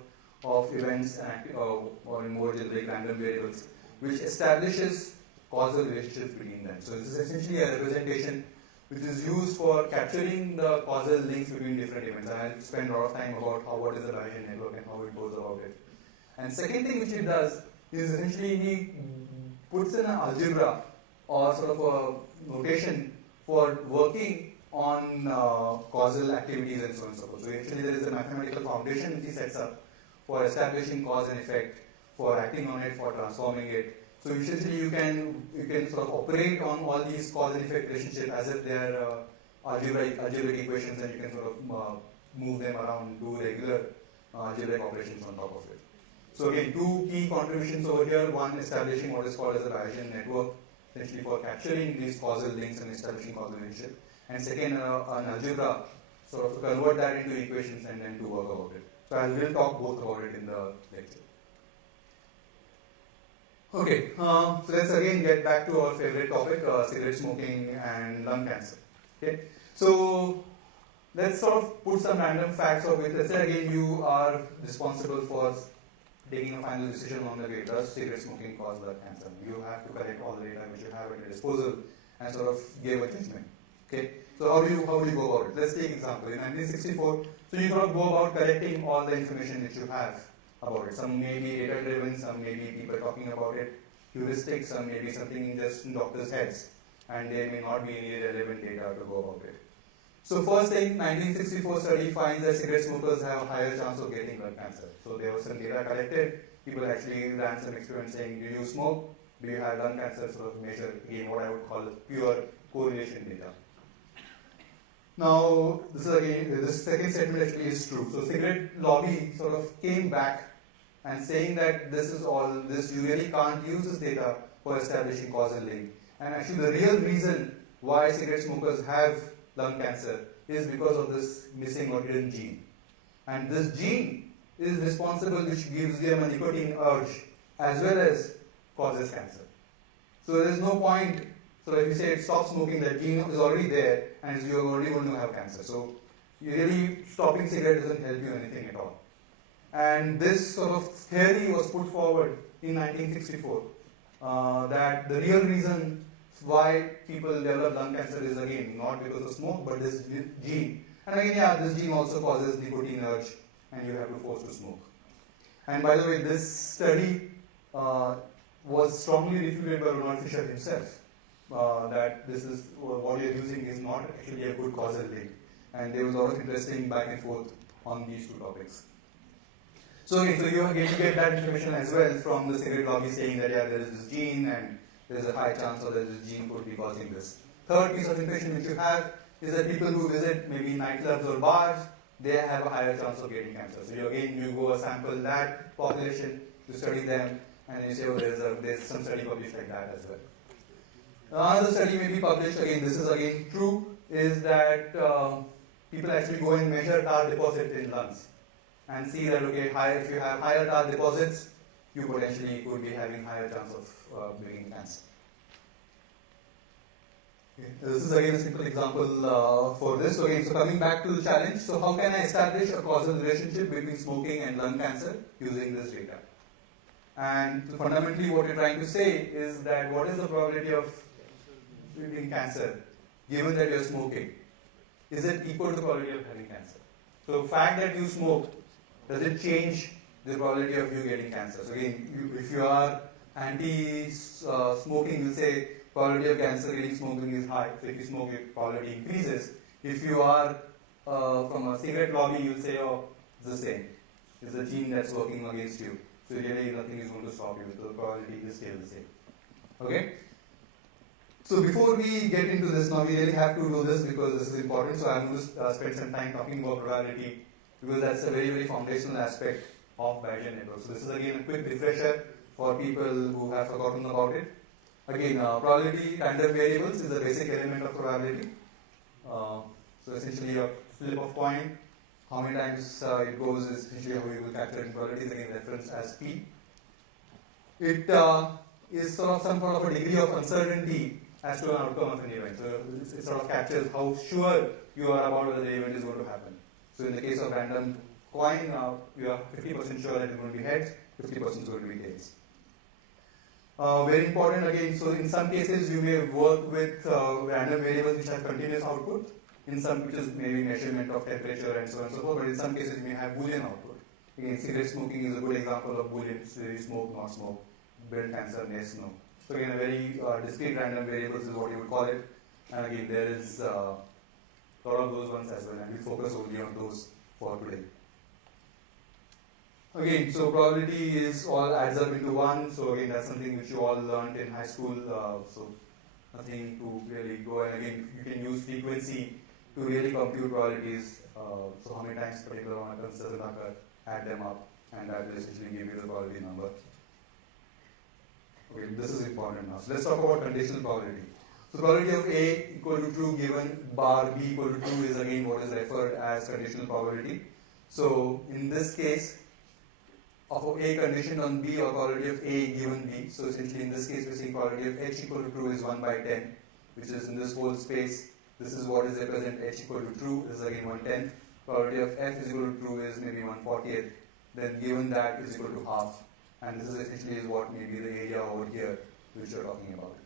of events and or in more generic random variables, which establishes causal relationships between them. So this is essentially a representation which is used for capturing the causal links between different events. And I'll spend a lot of time about what is the Bayesian network and how it goes about it. And second thing which it does is essentially he puts in an algebra or sort of a notation for working on causal activities and so on and so forth. So actually there is a mathematical foundation which he sets up for establishing cause and effect, for acting on it, for transforming it. So essentially you can sort of operate on all these cause and effect relationships as if they are algebraic equations, and you can sort of move them around, do regular algebraic operations on top of it. So again, two key contributions over here. One, establishing what is called as a Bayesian network, essentially for capturing these causal links and establishing causal relationship. And second, an algebra, sort of to convert that into equations and then to work about it. So I will talk both about it in the lecture. Okay, so let's again get back to our favorite topic, cigarette smoking and lung cancer. Okay, so let's sort of put some random facts of it. Let's say again you are responsible for taking a final decision on the way, does cigarette smoking cause lung cancer? You have to collect all the data which you have at your disposal and sort of give a judgment. Okay, so how do you go about it? Let's take example in 1964. So you sort of go about collecting all the information that you have about it. Some may be data driven, some may be people talking about it, heuristics, some may be something just in doctors' heads, and there may not be any relevant data to go about it. So first thing, 1964 study finds that cigarette smokers have a higher chance of getting lung cancer. So there was some data collected, people actually ran some experiments saying, do you smoke? Do you have lung cancer? Sort of measure, again, what I would call pure correlation data. Now, this second statement actually is true. So cigarette lobby sort of came back and saying that this you really can't use this data for establishing causal link. And actually the real reason why cigarette smokers have lung cancer is because of this missing or hidden gene. And this gene is responsible, which gives them a nicotine urge as well as causes cancer. So there is no point. So if you say stop smoking, that gene is already there and you're already going to have cancer. So really stopping cigarette doesn't help you anything at all. And this sort of theory was put forward in 1964 that the real reason why people develop lung cancer is again not because of smoke but this gene. And again, this gene also causes nicotine urge and you have to force to smoke. And by the way, this study was strongly refuted by Ronald Fisher himself. That this is what you're using is not actually a good causal link, and there was a lot of interesting back and forth on these two topics. So you get that information as well from the cigarette lobby saying that there is this gene and there is a high chance that this gene could be causing this. Third piece of information which you have is that people who visit maybe nightclubs or bars they have a higher chance of getting cancer. So you go sample that population, you study them, and you say, oh, there's some study published like that as well. Another study may be published, again, this is again true, is that people actually go and measure tar deposit in lungs and see that, okay, if you have higher tar deposits, you potentially could be having higher chance of getting cancer. Okay. This is again a simple example for this. So again, so coming back to the challenge, so how can I establish a causal relationship between smoking and lung cancer using this data? And fundamentally what we're trying to say is that what is the probability of getting cancer given that you're smoking? Is it equal to the probability of having cancer? So the fact that you smoke, does it change the probability of you getting cancer? So again, if you are anti-smoking, you'll say probability of cancer getting smoking is high. So if you smoke, your probability increases. If you are from a cigarette lobby, you'll say, oh, it's the same. It's a gene that's working against you. So really nothing is going to stop you. So the probability is still the same. Okay? So before we get into this, now we really have to do this because this is important. So I'm going to spend some time talking about probability because that's a very, very foundational aspect of Bayesian networks. So this is again a quick refresher for people who have forgotten about it. Again, probability random variables is the basic element of probability. So essentially a flip of coin, how many times it goes is essentially how we will capture in probabilities, again referenced as P. It is sort of some sort of a degree of uncertainty as to an outcome of an event. So it sort of captures how sure you are about whether the event is going to happen. So in the case of random coin, you are 50% sure that it's going to be heads, 50% is going to be tails. Very important again, so in some cases you may work with random variables which have continuous output, in some which is maybe measurement of temperature and so on and so forth, but in some cases you may have Boolean output. Again, cigarette smoking is a good example of Boolean, so you smoke, not smoke, build cancer, yes, no. So again, a very discrete random variables is what you would call it, and again there is a lot of those ones as well, and we focus only on those for today. Again, so probability is all adds up into one. So again, that's something which you all learned in high school. So nothing to really go. And again, you can use frequency to really compute probabilities. So how many times particular one occurs, doesn't occur, add them up, and that will essentially give you the probability number. Okay, this is important now. So let's talk about conditional probability. So probability of A equal to true given bar B equal to true is again what is referred as conditional probability. So in this case, of A conditioned on B or probability of A given B. So essentially in this case we're saying probability of H equal to true is 1 by 10, which is in this whole space. This is what is represent H equal to true, this is again 1/10. Probability of F is equal to true is maybe 1/40th. Then given that is equal to half. And this is essentially is what may be the area over here which you're talking about.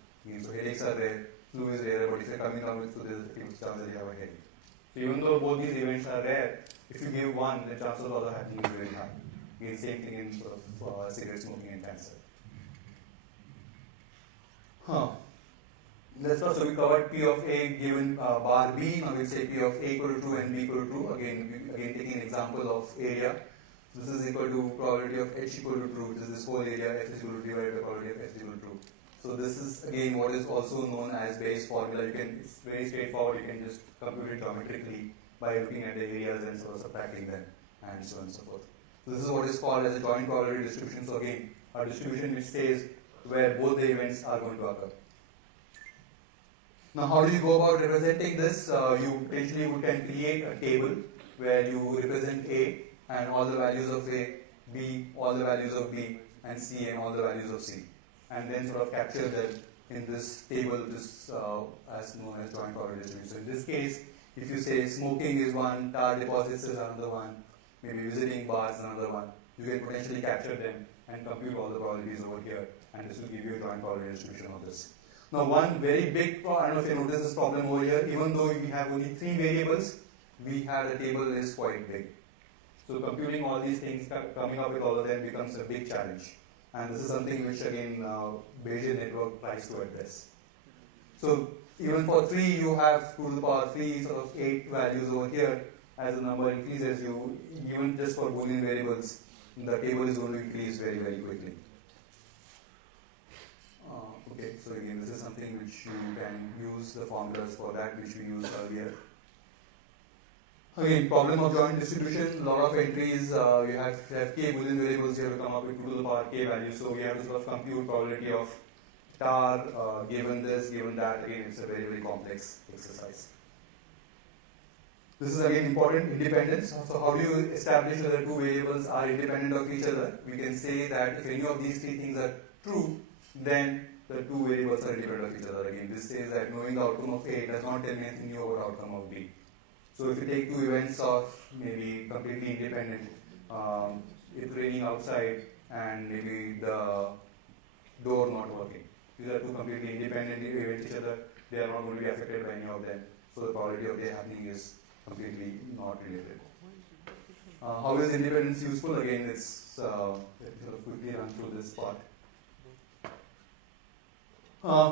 So headaches are rare, flu is rare, but if you're coming down with flu, there's a chance that you have a headache. So even though both these events are rare, if you give one, the chances of other happening is very high. Again, same thing in sort of cigarette smoking and cancer. Let's start. So we covered P of A given bar B. Now we'll say P of A equal to true and B equal to true. Again taking an example of area. So this is equal to probability of H equal to true, which is this whole area. F is equal to divided by probability of F is equal to true. So this is again what is also known as Bayes formula. It's very straightforward. You can just compute it geometrically by looking at the areas and sort of subtracting them and so on and so forth. So this is what is called as a joint probability distribution. So again, a distribution which says where both the events are going to occur. Now how do you go about representing this? You potentially can create a table where you represent A and all the values of A, B, all the values of B, and C and all the values of C. And then sort of capture them in this table, this as known as joint probability distribution. So in this case, if you say smoking is one, tar deposits is another one, maybe visiting bars is another one, you can potentially capture them and compute all the probabilities over here, and this will give you a joint probability distribution of this. Now one very big, I don't know if you notice this problem over here, even though we have only 3 variables, we have the table is quite big. So computing all these things, coming up with all of them becomes a big challenge. And this is something which again Bayesian network tries to address. So even for 3 you have 2 to the power 3 sort of 8 values over here. As the number increases, you even just for Boolean variables, the table is going to increase very, very quickly. Okay, so again, this is something which you can use the formulas for that, which we used earlier. Again, problem of joint distribution, a lot of entries, you have k Boolean variables, you have to come up with 2 to the power k values, so we have to sort of compute probability of tar given this, given that. Again, it's a very, very complex exercise. This is again important, independence. So how do you establish whether two variables are independent of each other? We can say that if any of these three things are true, then the two variables are independent of each other. Again, this says that knowing the outcome of A does not tell me anything new about outcome of B. So if you take two events of maybe completely independent, it's raining outside and maybe the door not working. These are two completely independent events each other. They are not going to be affected by any of them. So the probability of their happening is completely not related. How is independence useful? Again, let's quickly run through this part.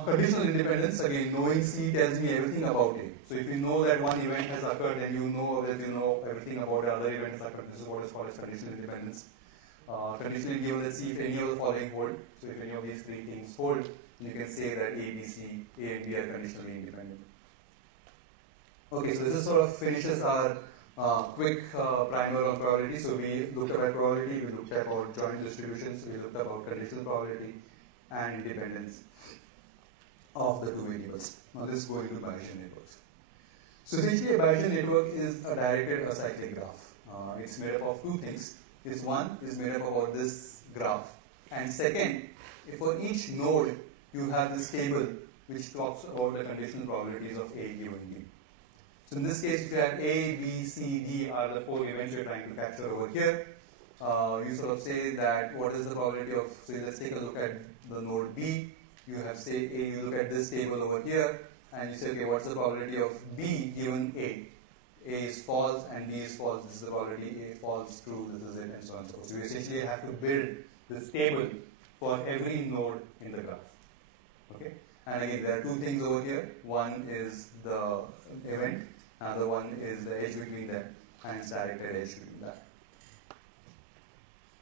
Conditional independence, again, knowing C tells me everything about A. So if you know that one event has occurred, then you know that you know everything about the other event has occurred. This is what is called as conditional independence. Conditionally given that C if any of the following hold. So if any of these three things hold, you can say that A, B, C, A and B are conditionally independent. Okay, so this is sort of finishes our quick primer on probability. So we looked about probability, we looked about joint distributions, we looked about conditional probability and independence of the two variables. Now this is going to Bayesian networks. So essentially a Bayesian network is a directed acyclic graph. It's made up of two things. One is made up about this graph, and second, for each node you have this table which talks about the conditional probabilities of A given B. So in this case, if you have A, B, C, D are the four events you're trying to capture over here, you sort of say that what is the probability of, so let's take a look at the node B. You have say A, you look at this table over here, and you say, okay, what's the probability of B given A? A is false and B is false. This is the probability A false, true, this is it, and so on and so forth. So you essentially have to build this table for every node in the graph. Okay? And again, there are two things over here. One is the event, another one is the edge between them, and it's directed edge between that.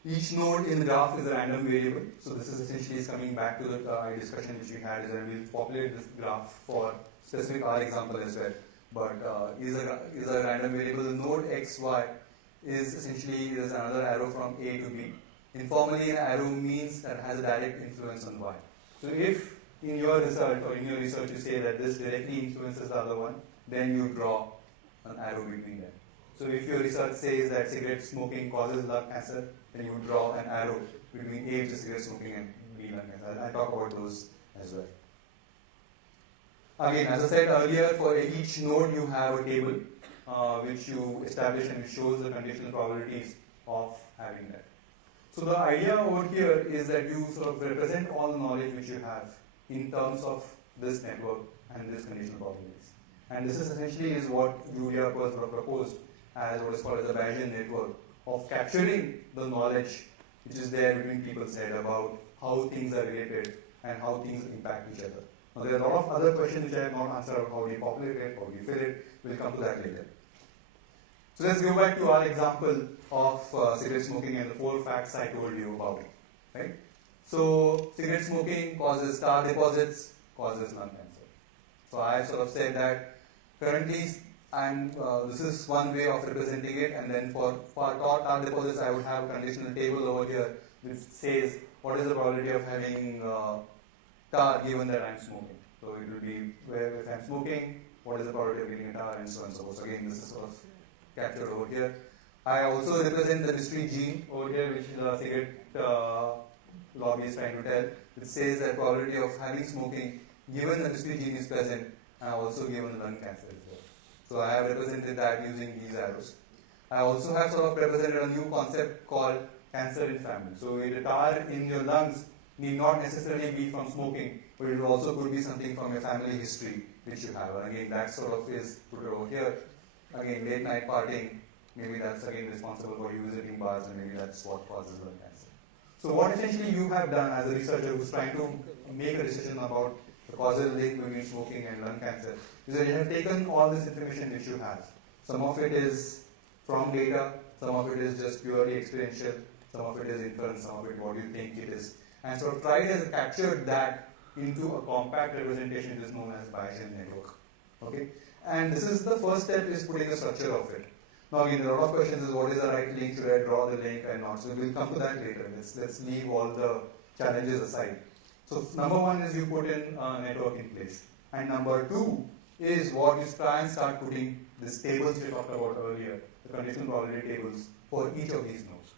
Each node in the graph is a random variable. So this is essentially coming back to the discussion which we had, is that we'll populate this graph for specific R example as well. But is a random variable. The node XY is essentially is another arrow from A to B. Informally, an arrow means that it has a direct influence on Y. So if in your result or in your research you say that this directly influences the other one, then you draw an arrow between them. So if your research says that cigarette smoking causes lung cancer, then you would draw an arrow between A, which is cigarette smoking, and B, lung cancer. I'll talk about those as well. Again, as I said earlier, for each node you have a table which you establish and which shows the conditional probabilities of having that. So the idea over here is that you sort of represent all the knowledge which you have in terms of this network and this conditional probabilities. And this is essentially is what Julia was proposed as what is called as a Bayesian network of capturing the knowledge which is there between people's head about how things are related and how things impact each other. Now there are a lot of other questions which I have not answered. How do you populate it? How do you fill it? We'll come to that later. So let's go back to our example of cigarette smoking and the 4 facts I told you about. Right? So cigarette smoking causes tar deposits, causes lung cancer. So I sort of said that currently, and this is one way of representing it, and then for tar deposits I would have a conditional table over here which says what is the probability of having tar given that I am smoking. So it will be where if I am smoking, what is the probability of getting a tar, and so on and so forth. So again, this is sort of captured over here. I also represent the discrete gene over here, which the cigarette lobby is trying to tell. It says that probability of having smoking given the discrete gene is present, and also given lung cancer as well. So I have represented that using these arrows. I also have sort of represented a new concept called cancer in family. So the tar in your lungs need not necessarily be from smoking, but it also could be something from your family history which you have. And again, that sort of is put over here. Again, late night partying, maybe that's again responsible for you visiting bars, and maybe that's what causes lung cancer. So what essentially you have done as a researcher who's trying to make a decision about the causal link between smoking and lung cancer is that you have taken all this information which you have. Some of it is from data, some of it is just purely experiential, some of it is inference, some of it what you think it is. And so tried to capture that into a compact representation which is known as Bayesian network. Okay? And this is the first step, is putting a structure of it. Now again, there are a lot of questions is what is the right link, should I draw the link and not? So we'll come to that later. Let's leave all the challenges aside. So number one is you put in a network in place. And number two is what you try and start putting these tables we talked about earlier, the conditional probability tables for each of these nodes.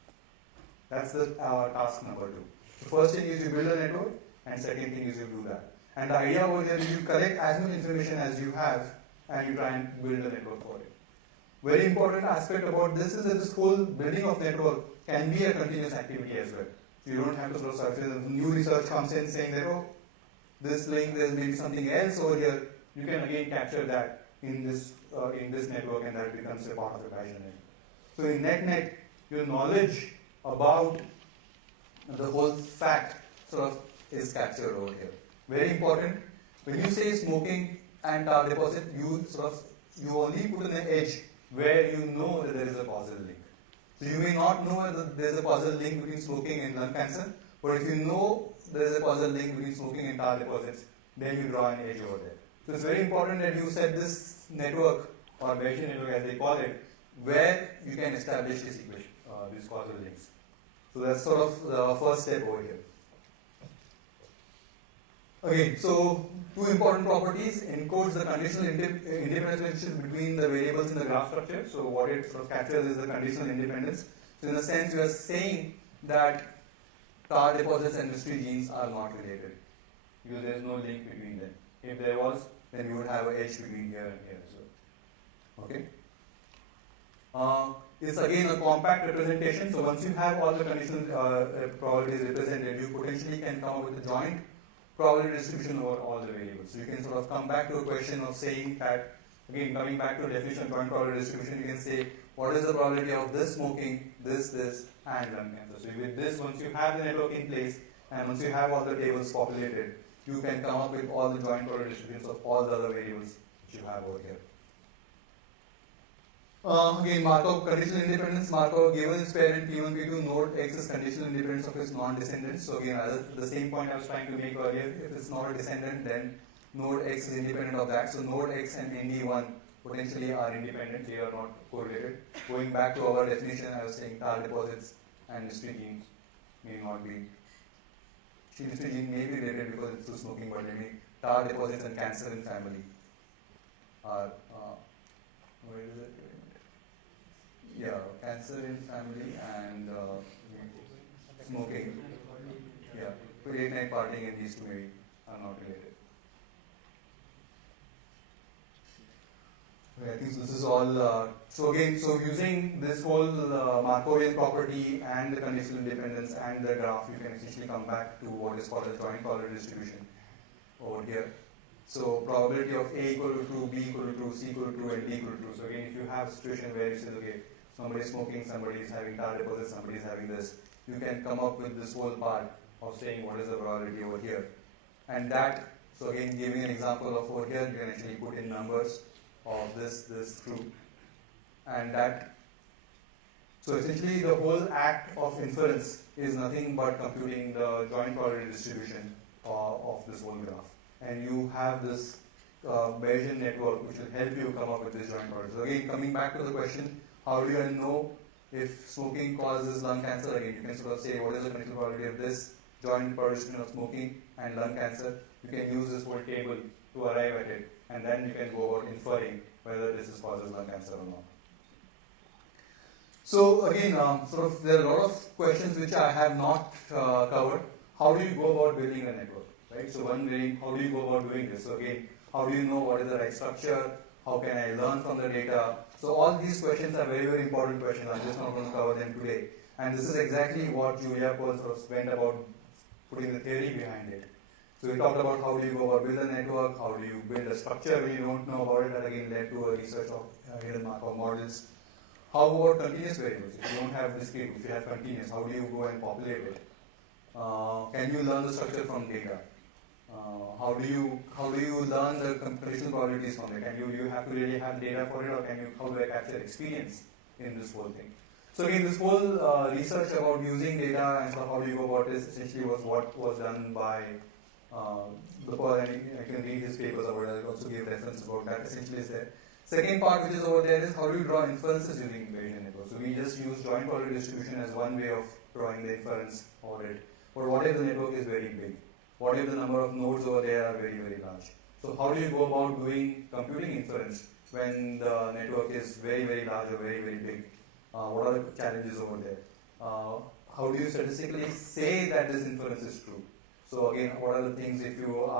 That's the task number two. The first thing is you build a network, and second thing is you do that. And the idea over here is you collect as much information as you have, and you try and build a network for it. Very important aspect about this is that this whole building of network can be a continuous activity as well. So you don't have to sort of if new research comes in saying that, oh, this link, there's maybe something else over here, you can again capture that in this network, and that becomes a part of the Bayesian network. So in net, your knowledge about the whole fact sort of is captured over here. Very important. When you say smoking and tar deposit, you only put in the edge where you know that there is a causal link. So you may not know that there is a causal link between smoking and lung cancer, but if you know there is a causal link between smoking and tar deposits, then you draw an edge over there. So it's very important that you set this network, or Bayesian network as they call it, where you can establish this equation, these causal links. So that's sort of the first step over here. Okay, so two important properties: encodes the conditional independence relationship between the variables in the graph structure. So what it sort of captures is the conditional independence. So in a sense, we are saying that tar deposits and mystery genes are not related because there is no link between them. If there was, then you would have an edge between here and here as well. Okay. It's again a compact representation. So once you have all the conditional probabilities represented, you potentially can come up with a joint probability distribution over all the variables. So you can sort of come back to a question of saying that, again, coming back to the definition of joint probability distribution, you can say what is the probability of this smoking, this, and lung cancer. So with this, once you have the network in place, and once you have all the tables populated, you can come up with all the joint probability distributions of all the other variables which you have over here. Again, Markov conditional independence. Markov given its parent P1, P2, node X is conditional independence of its non-descendants. So again, the same point I was trying to make earlier. If it's not a descendant, then node X is independent of that. So node X and ND1 potentially are independent. They are not correlated. Going back to our definition, I was saying tar deposits and mystery genes may not be. Mystery gene may be related because it's through smoking, but maybe tar deposits and cancer in family are. Where is it? Yeah, cancer in family and smoking. Yeah, late night partying and these two maybe are not related. Okay, I think this is all. So using this whole Markovian property and the conditional independence and the graph, you can essentially come back to what is called a joint probability distribution over here. So probability of A equal to true, B equal to true, C equal to true, and D equal to true. So again, if you have a situation where you say, okay, somebody is smoking, somebody is having tar deposits, somebody is having this, you can come up with this whole part of saying what is the probability over here. And that, so again, giving an example of over here, you can actually put in numbers of this true. And that, so essentially the whole act of inference is nothing but computing the joint probability distribution of this whole graph. And you have this Bayesian network which will help you come up with this joint probability. So again, coming back to the question, how do you know if smoking causes lung cancer? Again, you can sort of say what is the conditional probability of this joint probability distribution of smoking and lung cancer. You can use this whole table to arrive at it, and then you can go about inferring whether this causes lung cancer or not. So again, sort of there are a lot of questions which I have not covered. How do you go about building a network? Right? So one way, how do you go about doing this? So again, how do you know what is the right structure? How can I learn from the data? So all these questions are very, very important questions. I'm just not going to cover them today. And this is exactly what Julia Pearl sort of went about putting the theory behind it. So we talked about how do you go about build a network, how do you build a structure when you don't know about it. That again led to a research of hidden Markov models. How about continuous variables? If you don't have discrete, if you have continuous, how do you go and populate it? Can you learn the structure from data? How do you learn the conditional probabilities from it? And you have to really have data for it, or how do I capture experience in this whole thing? So again, this whole research about using data and so how do you go about this essentially was what was done by the Pearl, and I can read his papers about it. I'll also give reference about that. Essentially, is there Second part which is over there is how do you draw inferences using Bayesian network. So we just use joint probability distribution as one way of drawing the inference over it. But what if the network is very big? What if the number of nodes over there are very, very large? So how do you go about doing computing inference when the network is very, very large or very, very big? What are the challenges over there? How do you statistically say that this inference is true? So again, what are the things if you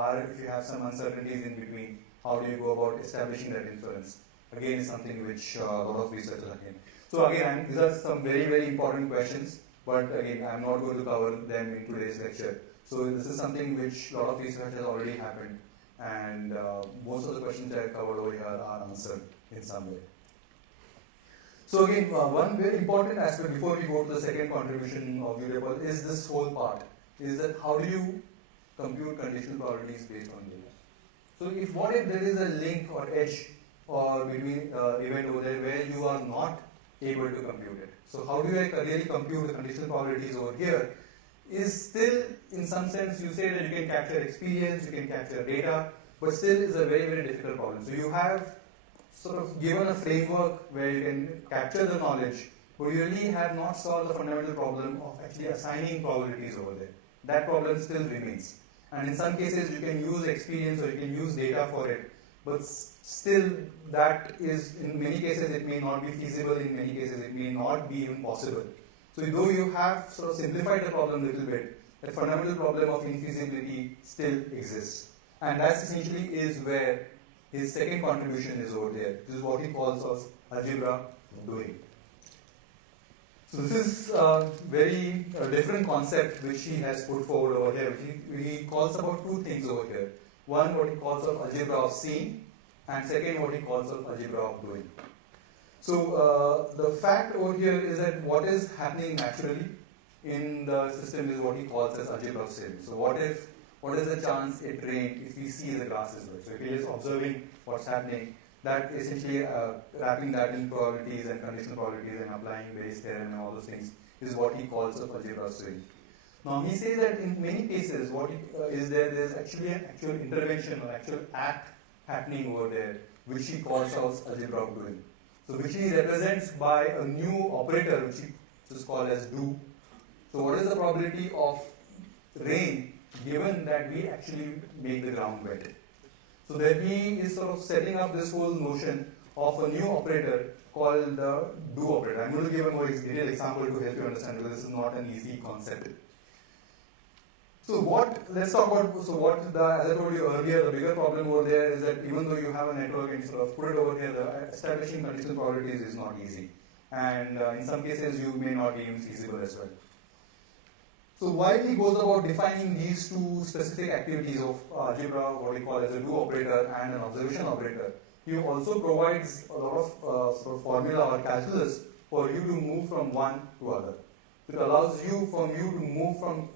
have some uncertainties in between, how do you go about establishing that inference? Again, is something which a lot of researchers are in. So again, these are some very, very important questions, but again, I'm not going to cover them in today's lecture. So this is something which a lot of research has already happened, and most of the questions that I covered over here are answered in some way. So again, one very important aspect before we go to the second contribution of Julia Pearl is this whole part, is that how do you compute conditional probabilities based on data. So what if there is a link or edge or between event over there where you are not able to compute it. So how do I really compute the conditional probabilities over here is still in some sense you say that you can capture experience, you can capture data, but still is a very, very difficult problem. So you have sort of given a framework where you can capture the knowledge, but you really have not solved the fundamental problem of actually assigning probabilities over there. That problem still remains. And in some cases you can use experience or you can use data for it, but still that is, in many cases it may not be feasible, in many cases it may not be even possible. So though you have sort of simplified the problem a little bit, the fundamental problem of infeasibility still exists. And that essentially is where his second contribution is over there. This is what he calls as algebra doing. So this is a very different concept which he has put forward over here. He calls about two things over here. One, what he calls of algebra of seeing, and second, what he calls of algebra of doing. So the fact over here is that what is happening naturally in the system is what he calls as algebra of seeing. So what is the chance it rained if we see the grass is wet? So if you're just observing what's happening, that essentially wrapping that in probabilities and conditional probabilities and applying Bayes' theorem and all those things is what he calls of algebra of seeing. Now he says that in many cases what there's actually an actual intervention or actual act happening over there which he calls as algebra of doing. So which he represents by a new operator which is called as do. So what is the probability of rain given that we actually make the ground wet? So then he is sort of setting up this whole notion of a new operator called the do operator. I'm going to give a more detailed example to help you understand because this is not an easy concept. So let's talk about, as I told you earlier, the bigger problem over there is that even though you have a network and sort of put it over here, the establishing conditional probabilities is not easy. And in some cases you may not be even feasible as well. So while he goes about defining these two specific activities of algebra, what we call as a do operator and an observation operator, he also provides a lot of sort of formula or calculus for you to move from one to other. It allows you to move from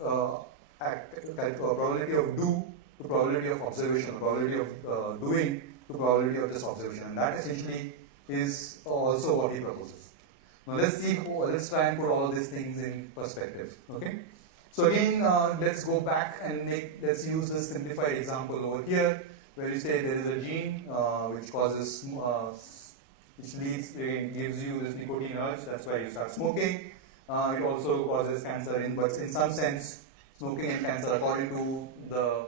probability of do to probability of observation, probability of doing to probability of just observation, and that essentially is also what he proposes. Now let's try and put all these things in perspective. Okay. So again, let's go back and let's use this simplified example over here, where you say there is a gene which causes, gives you this nicotine urge. That's why you start smoking. It also causes cancer, but in some sense, smoking and cancer, according to the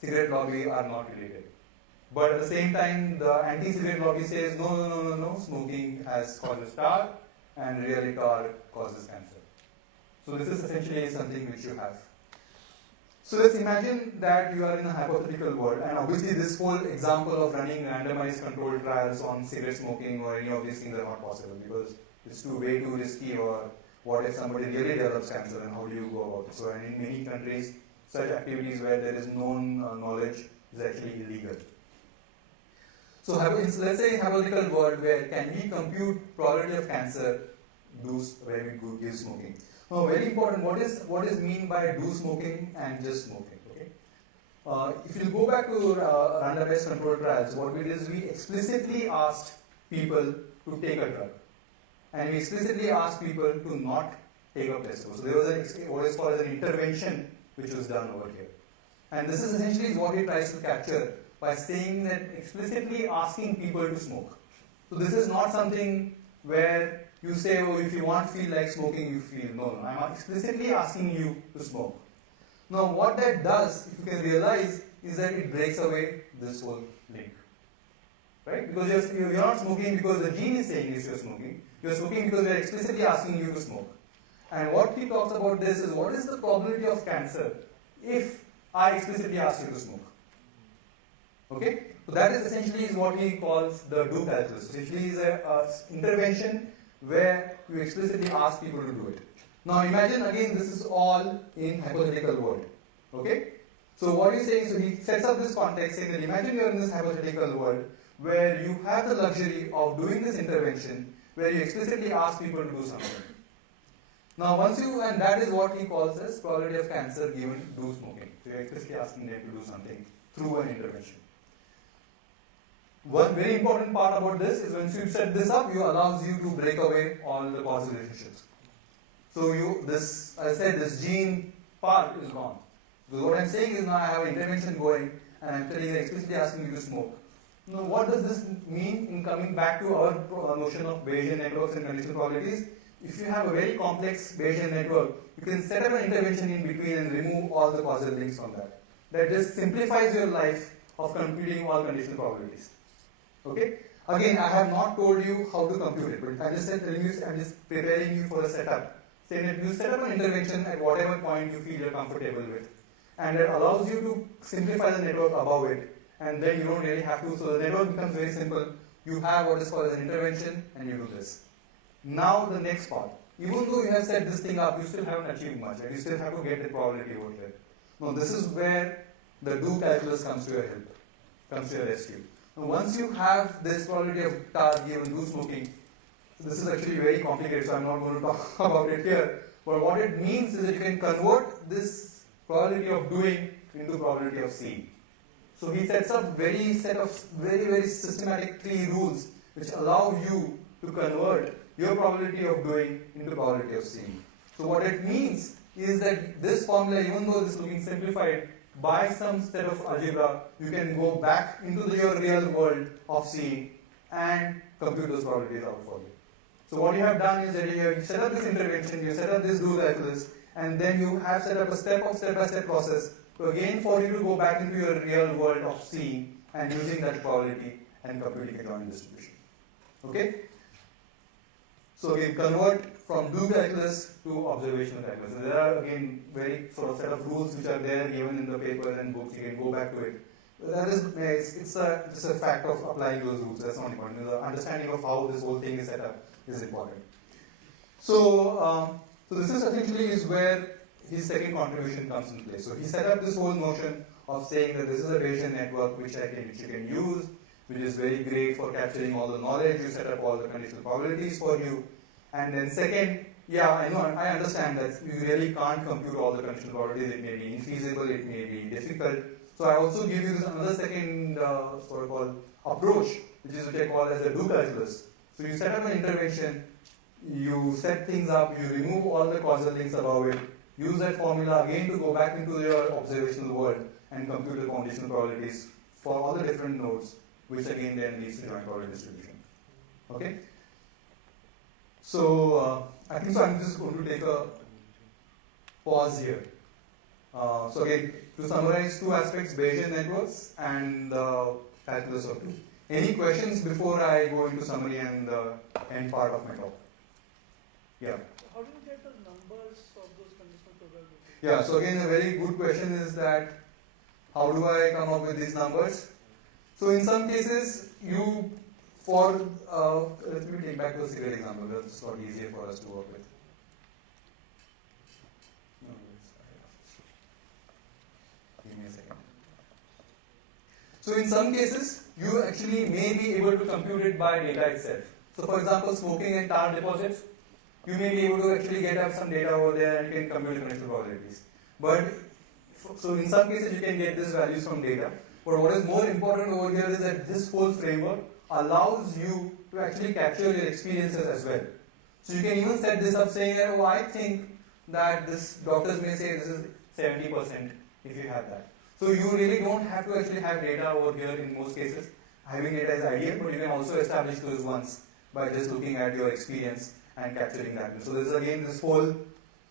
cigarette lobby, are not related. But at the same time, the anti-cigarette lobby says no, smoking causes tar, and really tar causes cancer. So this is essentially something which you have. So let's imagine that you are in a hypothetical world, and obviously this whole example of running randomized controlled trials on cigarette smoking or any of these things are not possible because it's way too risky, or what if somebody really develops cancer and how do you go about it? So in many countries, such activities where there is known knowledge is actually illegal. So let's say in a hypothetical world where can we compute probability of cancer where we give smoking. Now, very important, what is mean by do smoking and just smoking? Okay. If you go back to randomized controlled trials, what we did is we explicitly asked people to take a drug, and we explicitly asked people to not take a placebo. So there was what is called an intervention which was done over here, and this is essentially what he tries to capture by saying that explicitly asking people to smoke. So this is not something where you say, oh, if you want to feel like smoking, you feel. No, no, I'm explicitly asking you to smoke. Now what that does, if you can realize, is that it breaks away this whole link. Right? Because you're not smoking because the gene is saying yes, you're smoking. You're smoking because we're explicitly asking you to smoke. And what he talks about this is, what is the probability of cancer if I explicitly ask you to smoke? Okay? So that is essentially is what he calls the do calculus. Essentially is a intervention where you explicitly ask people to do it. Now imagine again this is all in hypothetical world. Okay? So what he's saying, so he sets up this context saying that imagine you're in this hypothetical world where you have the luxury of doing this intervention where you explicitly ask people to do something. Now once you, and that is what he calls as probability of cancer given do smoking. So you're explicitly asking them to do something through an intervention. One very important part about this is once you set this up, you allows you to break away all the causal relationships. So as I said, this gene part is gone. So what I'm saying is now I have an intervention going and I'm telling you explicitly asking you to smoke. Now what does this mean in coming back to our notion of Bayesian networks and conditional probabilities? If you have a very complex Bayesian network, you can set up an intervention in between and remove all the causal links from that. That just simplifies your life of computing all conditional probabilities. Okay? Again, I have not told you how to compute it, but I'm just preparing you for a setup. Saying that you set up an intervention at whatever point you feel you're comfortable with. And it allows you to simplify the network above it. And then you don't really have to, so the network becomes very simple. You have what is called as an intervention and you do this. Now the next part. Even though you have set this thing up, you still haven't achieved much. Right? You still have to get the probability over here. Now this is where the do calculus comes to your help, comes to your rescue. Now once you have this probability of task given do smoking, this is actually very complicated, so I'm not going to talk about it here. But what it means is that you can convert this probability of doing into probability of seeing. So he sets up very systematic 3 rules which allow you to convert your probability of doing into probability of seeing. So what it means is that this formula, even though this is looking simplified, by some set of algebra, you can go back into your real world of seeing and compute those probabilities out for you. So what you have done is that you have set up this intervention, you set up this do calculus, and then you have set up a step-by-step process to again for you to go back into your real world of seeing and using that probability and computing a joint distribution. Okay? So again, convert from do calculus to observational calculus. And there are again very sort of set of rules which are there given in the paper and books. You can go back to it. That is, it's a fact of applying those rules. That's not important. The understanding of how this whole thing is set up is important. So, so this is essentially is where his second contribution comes into play. So he set up this whole notion of saying that this is a Bayesian network which you can use, which is very great for capturing all the knowledge. You set up all the conditional probabilities for you. And then second, yeah, I understand that you really can't compute all the conditional probabilities. It may be infeasible, it may be difficult. So I also give you this another second sort of called approach, which I call as a do calculus. So you set up an intervention, you set things up, you remove all the causal links above it, use that formula again to go back into your observational world and compute the conditional probabilities for all the different nodes, which again then leads to joint probability distribution. Okay? So I think so I'm just going to take a pause here. So again, to summarize 2 aspects, Bayesian networks and calculus of 2. Any questions before I go into summary and the end part of my talk? Yeah. How do you get the numbers of those conditional probabilities? Yeah, so again a very good question is that how do I come up with these numbers? So in some cases let me take back to a cigarette example, that's a lot easier for us to work with. Give me a second. So in some cases, you actually may be able to compute it by data itself. So for example, smoking and tar deposits, you may be able to actually get up some data over there and you can compute the conditional probabilities. But so in some cases, you can get these values from data. But what is more important over here is that this whole framework allows you to actually capture your experiences as well. So you can even set this up saying, oh, I think that this, doctors may say this is 70% if you have that. So you really don't have to actually have data over here in most cases. having it as ideal, but you can also establish those ones by just looking at your experience and capturing that. So this is again this whole,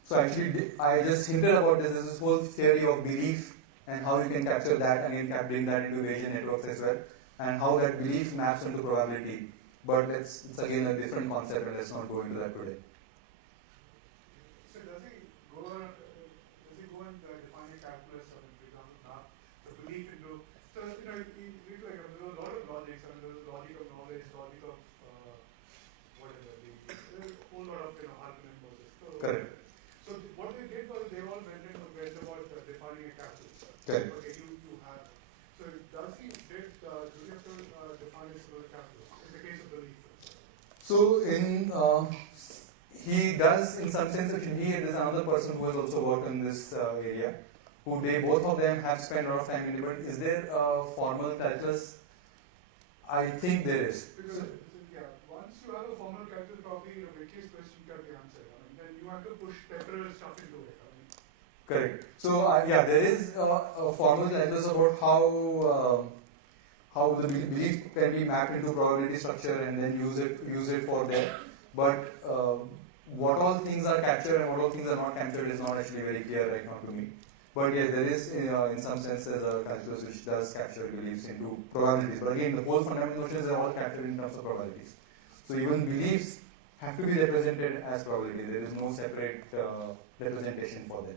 so actually I just hinted about this, this whole theory of belief and how you can capture that, again bring that into Bayesian networks as well, and how that belief maps into probability. But it's again a different concept, and let's not go into that today. So does he go and define a calculus, or for example, map the belief into, so you read like a lot of logics, and there's logic of knowledge, logic of whatever, there's a whole lot of argument about this. So, Correct. so what they did was they all went about defining a calculus. Correct. Okay, you have. So does he did you have to define this as a calculus in the case of belief? So he does in some sense. There's another person who has also worked in this area, who both of them have spent a lot of time in it. But is there a formal calculus? I think there is. Because once you have a formal calculus, probably in a Vicky's question you get the answer. Then you have to push better stuff into it. Correct. So there is a formal calculus about how the belief can be mapped into probability structure and then use it for that. But what all things are captured and what all things are not captured is not actually very clear right now to me. But yes, there is in some sense a calculus which does capture beliefs into probabilities. But again, the whole fundamental notions are all captured in terms of probabilities. So even beliefs have to be represented as probability. There is no separate representation for them.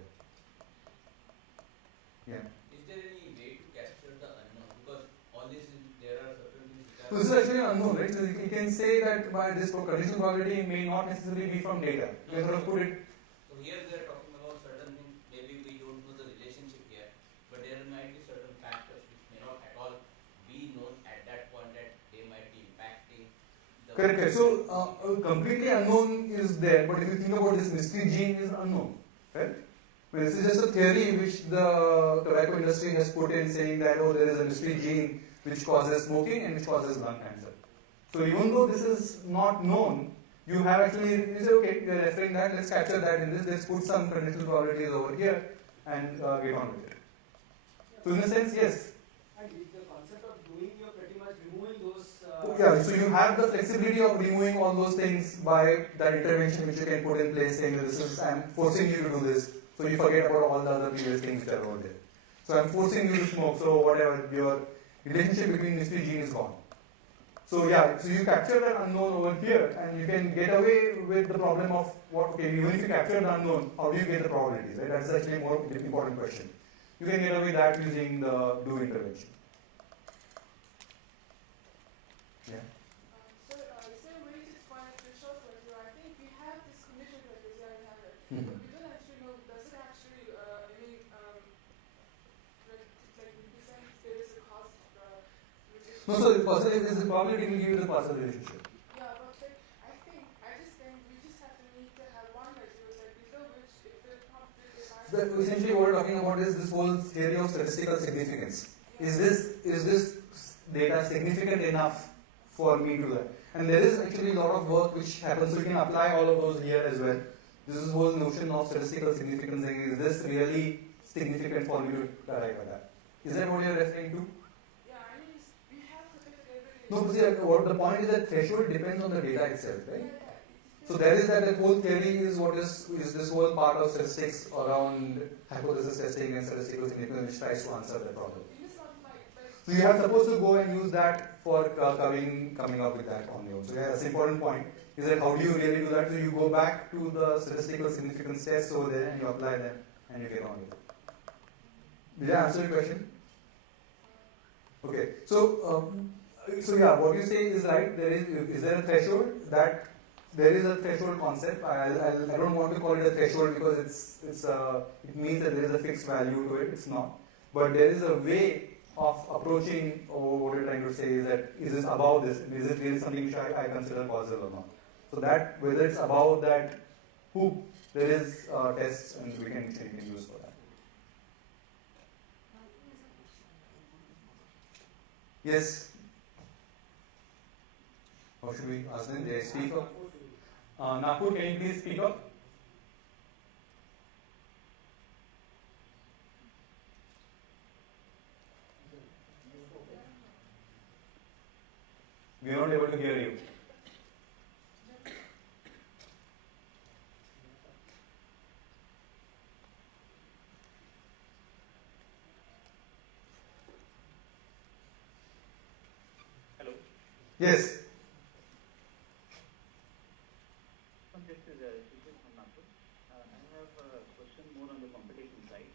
Yeah. Is there any way to capture the unknown? Because all this there are certain things which are. So this is actually unknown, right? So you can say that by this conditional probability may not necessarily be from data. You can sort of put it. So here they are talking about certain things. Maybe we don't know the relationship here, but there might be certain factors which may not at all be known at that point that they might be impacting. Correct. So completely unknown is there, but if you think about this mystery gene is unknown, right? This is just a theory which the tobacco industry has put in, saying that there is a mystery gene which causes smoking and which causes lung cancer. So even though this is not known, you have actually, you say, okay, you are referring that, let's capture that in this, let's put some conditional probabilities over here and get on with it. So in a sense, yes. And the concept of doing, you're pretty much removing those. So you have the flexibility of removing all those things by that intervention which you can put in place, saying that this is, I'm forcing you to do this. So you forget about all the other previous things that are over there. So I'm forcing you to smoke, so whatever, your relationship between mystery gene is gone. So so you capture that unknown over here and you can get away with the problem of even if you capture the unknown, how do you get the probabilities, right? That's actually a more important question. You can get away with that using the do intervention. Yeah. So, is there a way to define a threshold for you? I think we have this condition that we have it. Mm-hmm. But we don't actually know, does it actually, represent there is a cost relationship? No, so the probability will give you the causal relationship. Yeah, but I just think we just have to need to have one measure, below which if the probability is Essentially what we're talking about is this whole theory of statistical significance. Is this data significant enough for me to do that? And there is actually a lot of work which happens, so you can apply all of those here as well. This is the whole notion of statistical significance. Is this really significant for me to arrive at that? Is that what you're referring to? Yeah, I mean, we have to look at everything. No, see, what the point is that threshold depends on the data itself, right? So there is that whole theory is this whole part of statistics around hypothesis testing and statistical significance which tries to answer that problem. So you are supposed to go and use that for coming up with that on your own. So that's an important point. Is that how do you really do that? So you go back to the statistical significance tests over there and you apply them and you get on with it. Did I answer your question? Okay. So what you say is right. Is there a threshold? That there is a threshold concept. I don't want to call it a threshold because it means that there is a fixed value to it. It's not. But there is a way of approaching what you're trying to say is that is this above this? Is it really something which I consider causal or not? So that whether it's above that hoop, there is tests and we can use for that. Yes. How should we ask them? They speak up. Nagpur, can you please speak up? We are not able to hear you. Hello. Yes. This is from Nagpur. I have a question more on the competition side.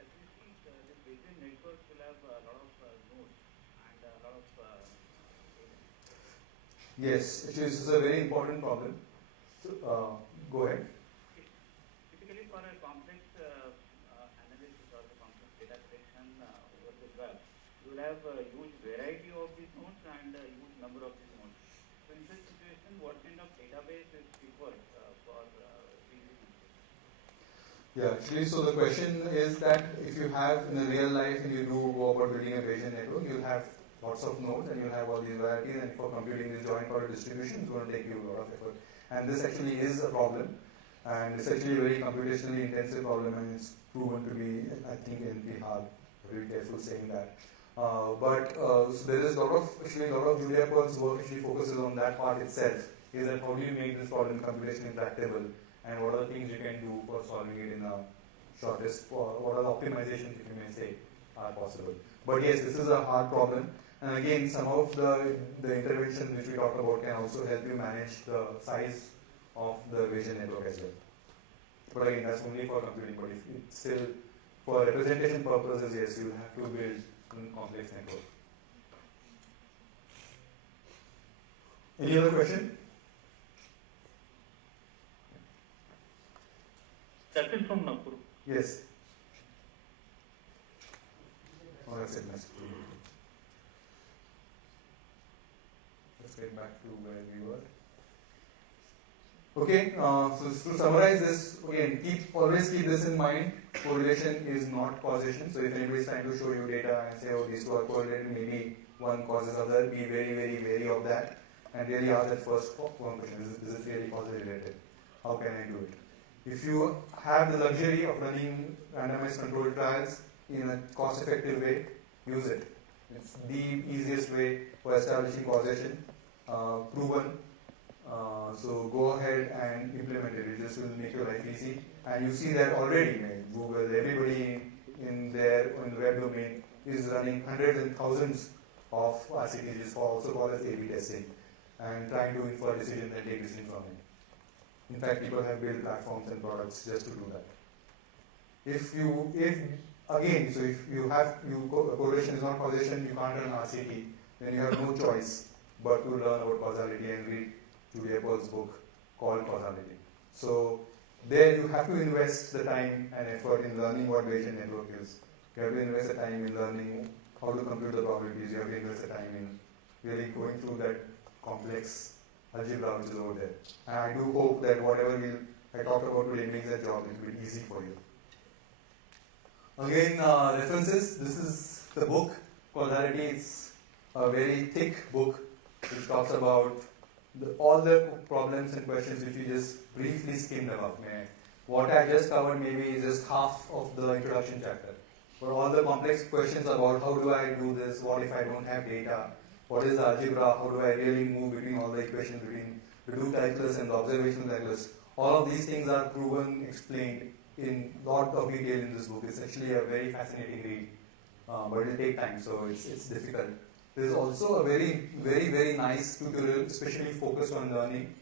As we see, this Bayesian network will have a lot of nodes and a lot of Yes, actually this is a very important problem. So, go ahead. typically for a complex analysis or the complex data collection over the web, you will have a huge variety of these nodes and a huge number of these nodes. So in such situation, what kind of database is preferred for these analysis? Yeah, actually, so the question is that if you have in the real life and you do go about building a Bayesian network, you'll have lots of nodes and you'll have all these varieties, and for computing this joint order distribution, it's going to take you a lot of effort. And this actually is a problem, and it's actually a very computationally intensive problem, and it's proven to be, I think, NP hard. Very careful saying that. So there is a lot of Julia Pearl's work actually focuses on that part itself. Is that how do you make this problem computationally tractable, and what are the things you can do for solving it in a shortest, or what are the optimizations, if you may say, are possible. But yes, this is a hard problem. And again, some of the interventions which we talked about can also help you manage the size of the Bayesian network as well. But again, that's only for computing. But if it's still for representation purposes, yes, you will have to build a complex network. Any other question? That is from Nagpur. Yes. Oh, that's it. Nice. Let's get back to where we were. Okay, so to summarize this, again, always keep this in mind. Correlation is not causation. So if anybody is trying to show you data and say, oh, these two are correlated, maybe one causes other, be very, very wary of that. And really ask that first one question, is this really causally related? How can I do it? If you have the luxury of running randomized controlled trials in a cost-effective way, use it. It's the easiest way for establishing causation, proven. So go ahead and implement it. It just will make your life easy. And you see that already. Google, everybody in the web domain is running hundreds and thousands of RCTs, also called as A/B testing, and trying to infer decisions and take decisions from it. In fact, people have built platforms and products just to do that. If correlation is not causation, you can't run RCT, then you have no choice but to learn about causality and read Julia Pearl's book called Causality. So there you have to invest the time and effort in learning what Bayesian network is. You have to invest the time in learning how to compute the probabilities. You have to invest the time in really going through that complex algebra which is over there. And I do hope that whatever I talked about today makes that job a little bit easy for you. Again, references. This is the book, Causality. It's a very thick book which talks about all the problems and questions which we just briefly skimmed about. What I just covered maybe is just half of the introduction chapter. But all the complex questions about how do I do this, what if I don't have data, what is the algebra, how do I really move between all the equations between the do calculus and the observational calculus, all of these things are proven, explained in a lot of detail in this book. It's actually a very fascinating read, but it will take time, so it's difficult. There is also a very, very, very nice tutorial, especially focused on learning.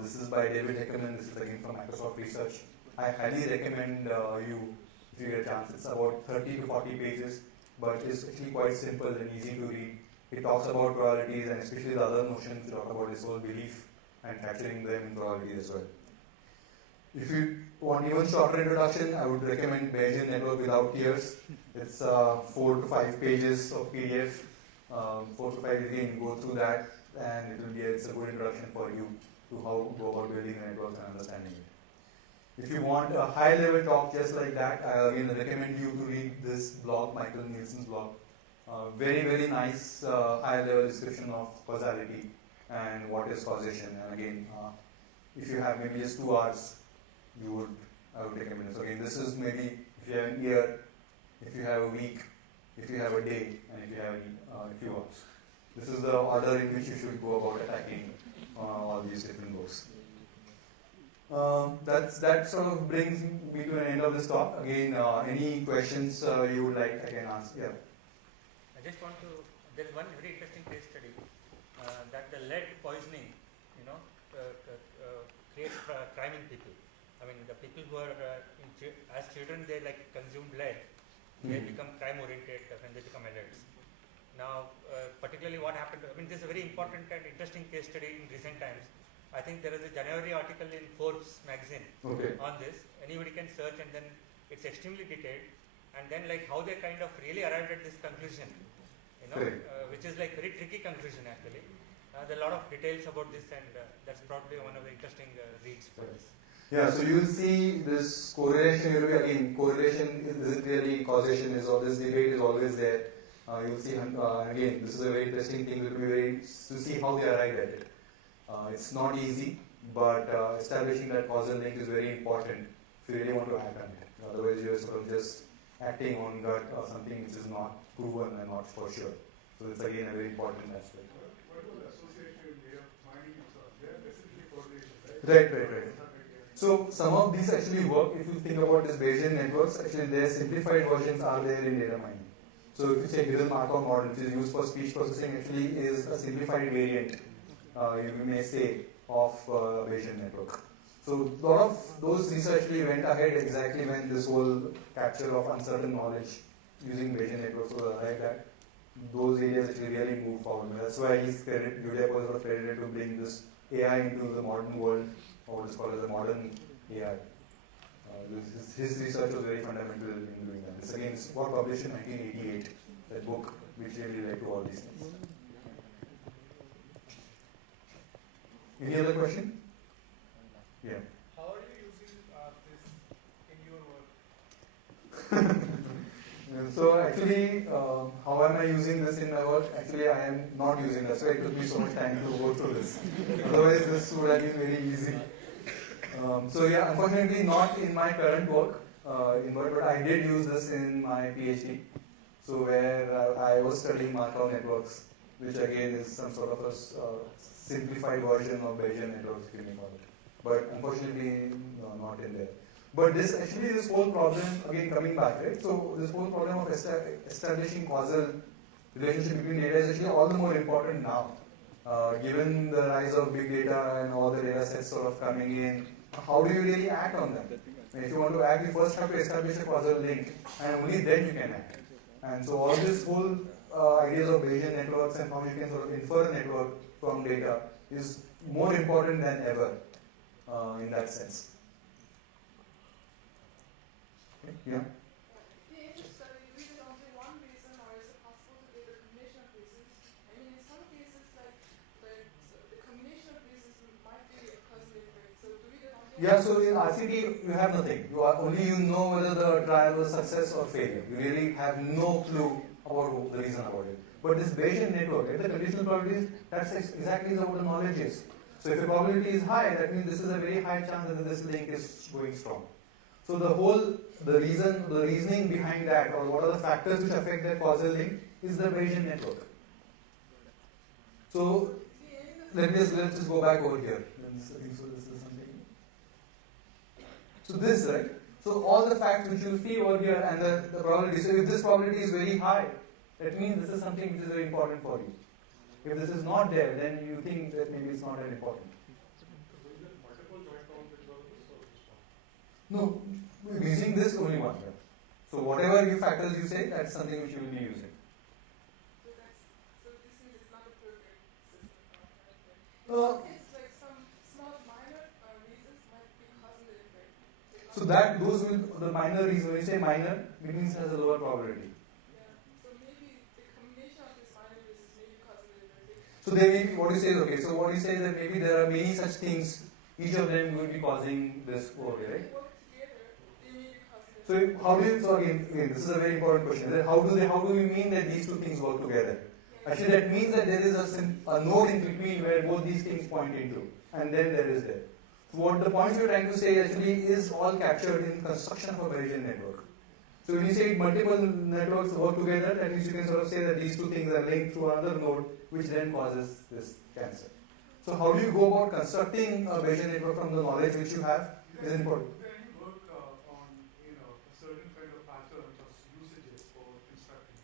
This is by David Heckerman. This is again from Microsoft Research. I highly recommend you, if you get a chance. It's about 30 to 40 pages, but it's actually quite simple and easy to read. It talks about probabilities and especially the other notions. Talk about this whole belief and capturing them in probability as well. If you want even shorter introduction, I would recommend Bayesian Network Without Tears. It's 4 to 5 pages of PDF. 4 to 5 again, go through that, and it's a good introduction for you to how to go about building a network and understanding it. If you want a high-level talk just like that, I again recommend you to read this blog, Michael Nielsen's blog. Very, very nice high-level description of causality and what is causation. And again, if you have maybe just 2 hours, I would recommend it. So again, this is maybe if you have an year, if you have a week, if you have a day, and if you have a few hours. This is the order in which you should go about attacking all these different works. That sort of brings me to an end of this talk. Again, any questions you would like, I can ask. Yeah. I just want to, there is one very interesting case study that the lead poisoning, creates crime in people. I mean, the people who are, as children, they like consumed lead, they become crime oriented when they become adults. Now, particularly what happened, I mean, this is a very important and interesting case study in recent times. I think there is a January article in Forbes magazine on this. Anybody can search, and then it's extremely detailed. And then like how they kind of really arrived at this conclusion, which is like very tricky conclusion actually. There are a lot of details about this, and that's probably one of the interesting reads for this. Yeah, so you will see this correlation, again, correlation isn't really causation, is all this debate is always there. You will see, again, this is a very interesting thing to see how they arrived at it. It's not easy, but establishing that causal link is very important if you really want to act on it. Otherwise, you're sort of just acting on gut or something which is not proven and not for sure. So it's again a very important aspect. What about the association way of mining and so on? They're essentially correlations, right? Right. So some of these actually work. If you think about this Bayesian networks, actually their simplified versions are there in data mining. So if you say Gödel-Markov model, which is used for speech processing, actually is a simplified variant, you may say, of Bayesian network. So a lot of those research actually went ahead exactly when this whole capture of uncertain knowledge using Bayesian networks was arrived at. Those areas actually really moved forward. That's why Julia was sort of credited to bring this AI into the modern world, or what is called as the modern AI. His research was very fundamental in doing that. This again got published in 1988, that book which really led to all these things. Any other question? Yeah. How are you using this in your work? So actually, how am I using this in my work? Actually, I am not using that. So it took me so much time to go through this. Otherwise, this would have been very easy. So yeah, unfortunately, not in my current work, but I did use this in my PhD. So where I was studying Markov networks, which again is some sort of a simplified version of Bayesian networks, if you may call it. But unfortunately, no, not in there. But this whole problem, again coming back, right? So this whole problem of establishing causal relationship between data is actually all the more important now. Given the rise of big data and all the data sets sort of coming in, how do you really act on them? And if you want to act, you first have to establish a causal link, and only then you can act. And so all this whole ideas of Bayesian networks and how you can sort of infer a network from data is more important than ever in that sense. Okay. Yeah. Yeah, so in RCT you have nothing. Only you know whether the trial was success or failure. You really have no clue about the reason about it. But this Bayesian network, the conditional probabilities, that's exactly what the knowledge is. So if the probability is high, that means this is a very high chance that this link is going strong. So the reasoning behind that, or what are the factors which affect that causal link, is the Bayesian network. So let's just go back over here. So this, right? So all the facts which you see over here and the probability. So if this probability is very high, that means this is something which is very important for you. If this is not there, then you think that maybe it's not that important. No, using this only one. Yeah. So whatever you factors you say, that's something which you will be using. So this is not a perfect system. It's like some small minor reasons might be causing the effect. So that those will the minor reason. When you say minor, it means it has a lower probability. Yeah. So maybe the combination of these minor reasons maybe causing the effect. So they may be, what you say is okay. So what you say is that maybe there are many such things. Each of them will be causing this over here, right? So how do you? So again, this is a very important question. How do we mean that these two things work together? Actually, that means that there is a node in between where both these things point into, and then there is there. So what the point you're trying to say actually is all captured in construction of a Bayesian network. So when you say multiple networks work together, that means you can sort of say that these two things are linked through another node, which then causes this cancer. So how do you go about constructing a Bayesian network from the knowledge which you have is important. Then you work on a certain kind of patterns of usages for constructing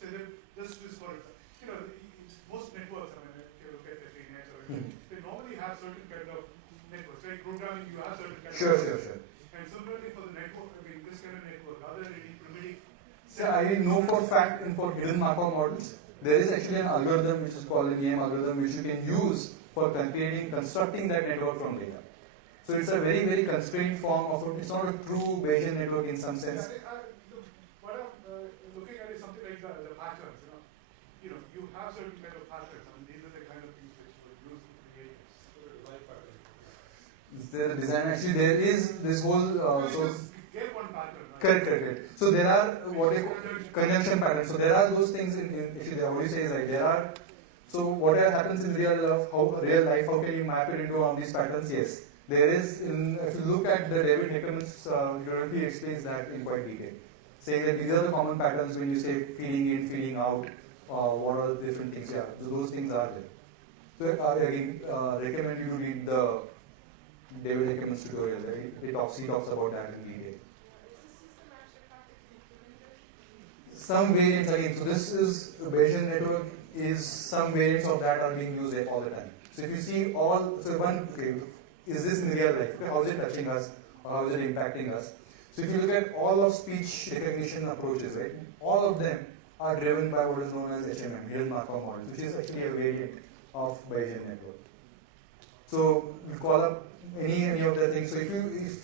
this. So just for most networks. I mean, if you look at the net or they normally have certain kind of networks. Like programming, you have certain kind of. Sure. And similarly for the network, I mean, this kind of network, are there any primitive? So I know for a fact and for hidden Markov models, there is actually an algorithm which is called an EM algorithm which you can use for constructing that network from data. So it's a very, very constrained form of it. It's not a true Bayesian network in some sense. What I'm looking at is something like the patterns. You have certain kind of patterns. I mean, these are the kind of things which you would use to create this. Is there a design? Actually, there is this whole. Just get one pattern. Correct. So there are conjunction patterns. So there are those things actually what you say is right. There are. So what happens in real life? How can you map it into one of these patterns? Yes, there is. If you look at the David Heckermann's journal, he explains that in quite detail, saying that these are the common patterns when you say feeding in, feeding out. What are the different things? Yeah, so those things are there. So again, recommend you to read the David Heckermann's tutorial. Right? He talks about that in detail. Some variants again. So this is Bayesian network. Is some variants of that are being used all the time. So if you see is this in real life? How is it touching us? Or how is it impacting us? So if you look at all of speech recognition approaches, right? All of them are driven by what is known as HMM, hidden Markov models, which is actually a variant of Bayesian network. So we call up any of the things. So if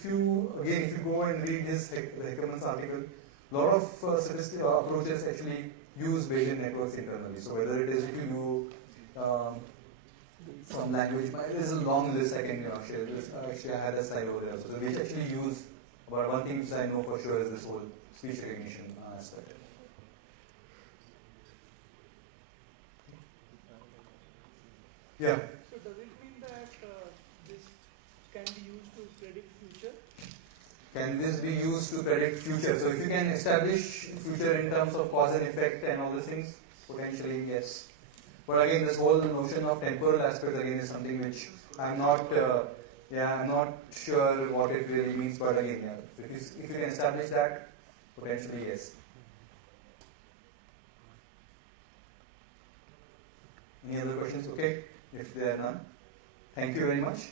you go and read this Heckermann's article, a lot of statistical approaches actually use Bayesian networks internally. So whether it is if you do some language, there's a long list I can share. Actually, I had a slide over there. So we actually use, but one thing which I know for sure is this whole speech recognition aspect. Yeah. So does it mean that this can be used to predict future? Can this be used to predict future? So if you can establish future in terms of cause and effect and all these things, potentially yes. But again, this whole notion of temporal aspect again is something which I'm not sure what it really means. But again, yeah, if you can establish that, potentially yes. Any other questions? Okay, if there are none, thank you very much.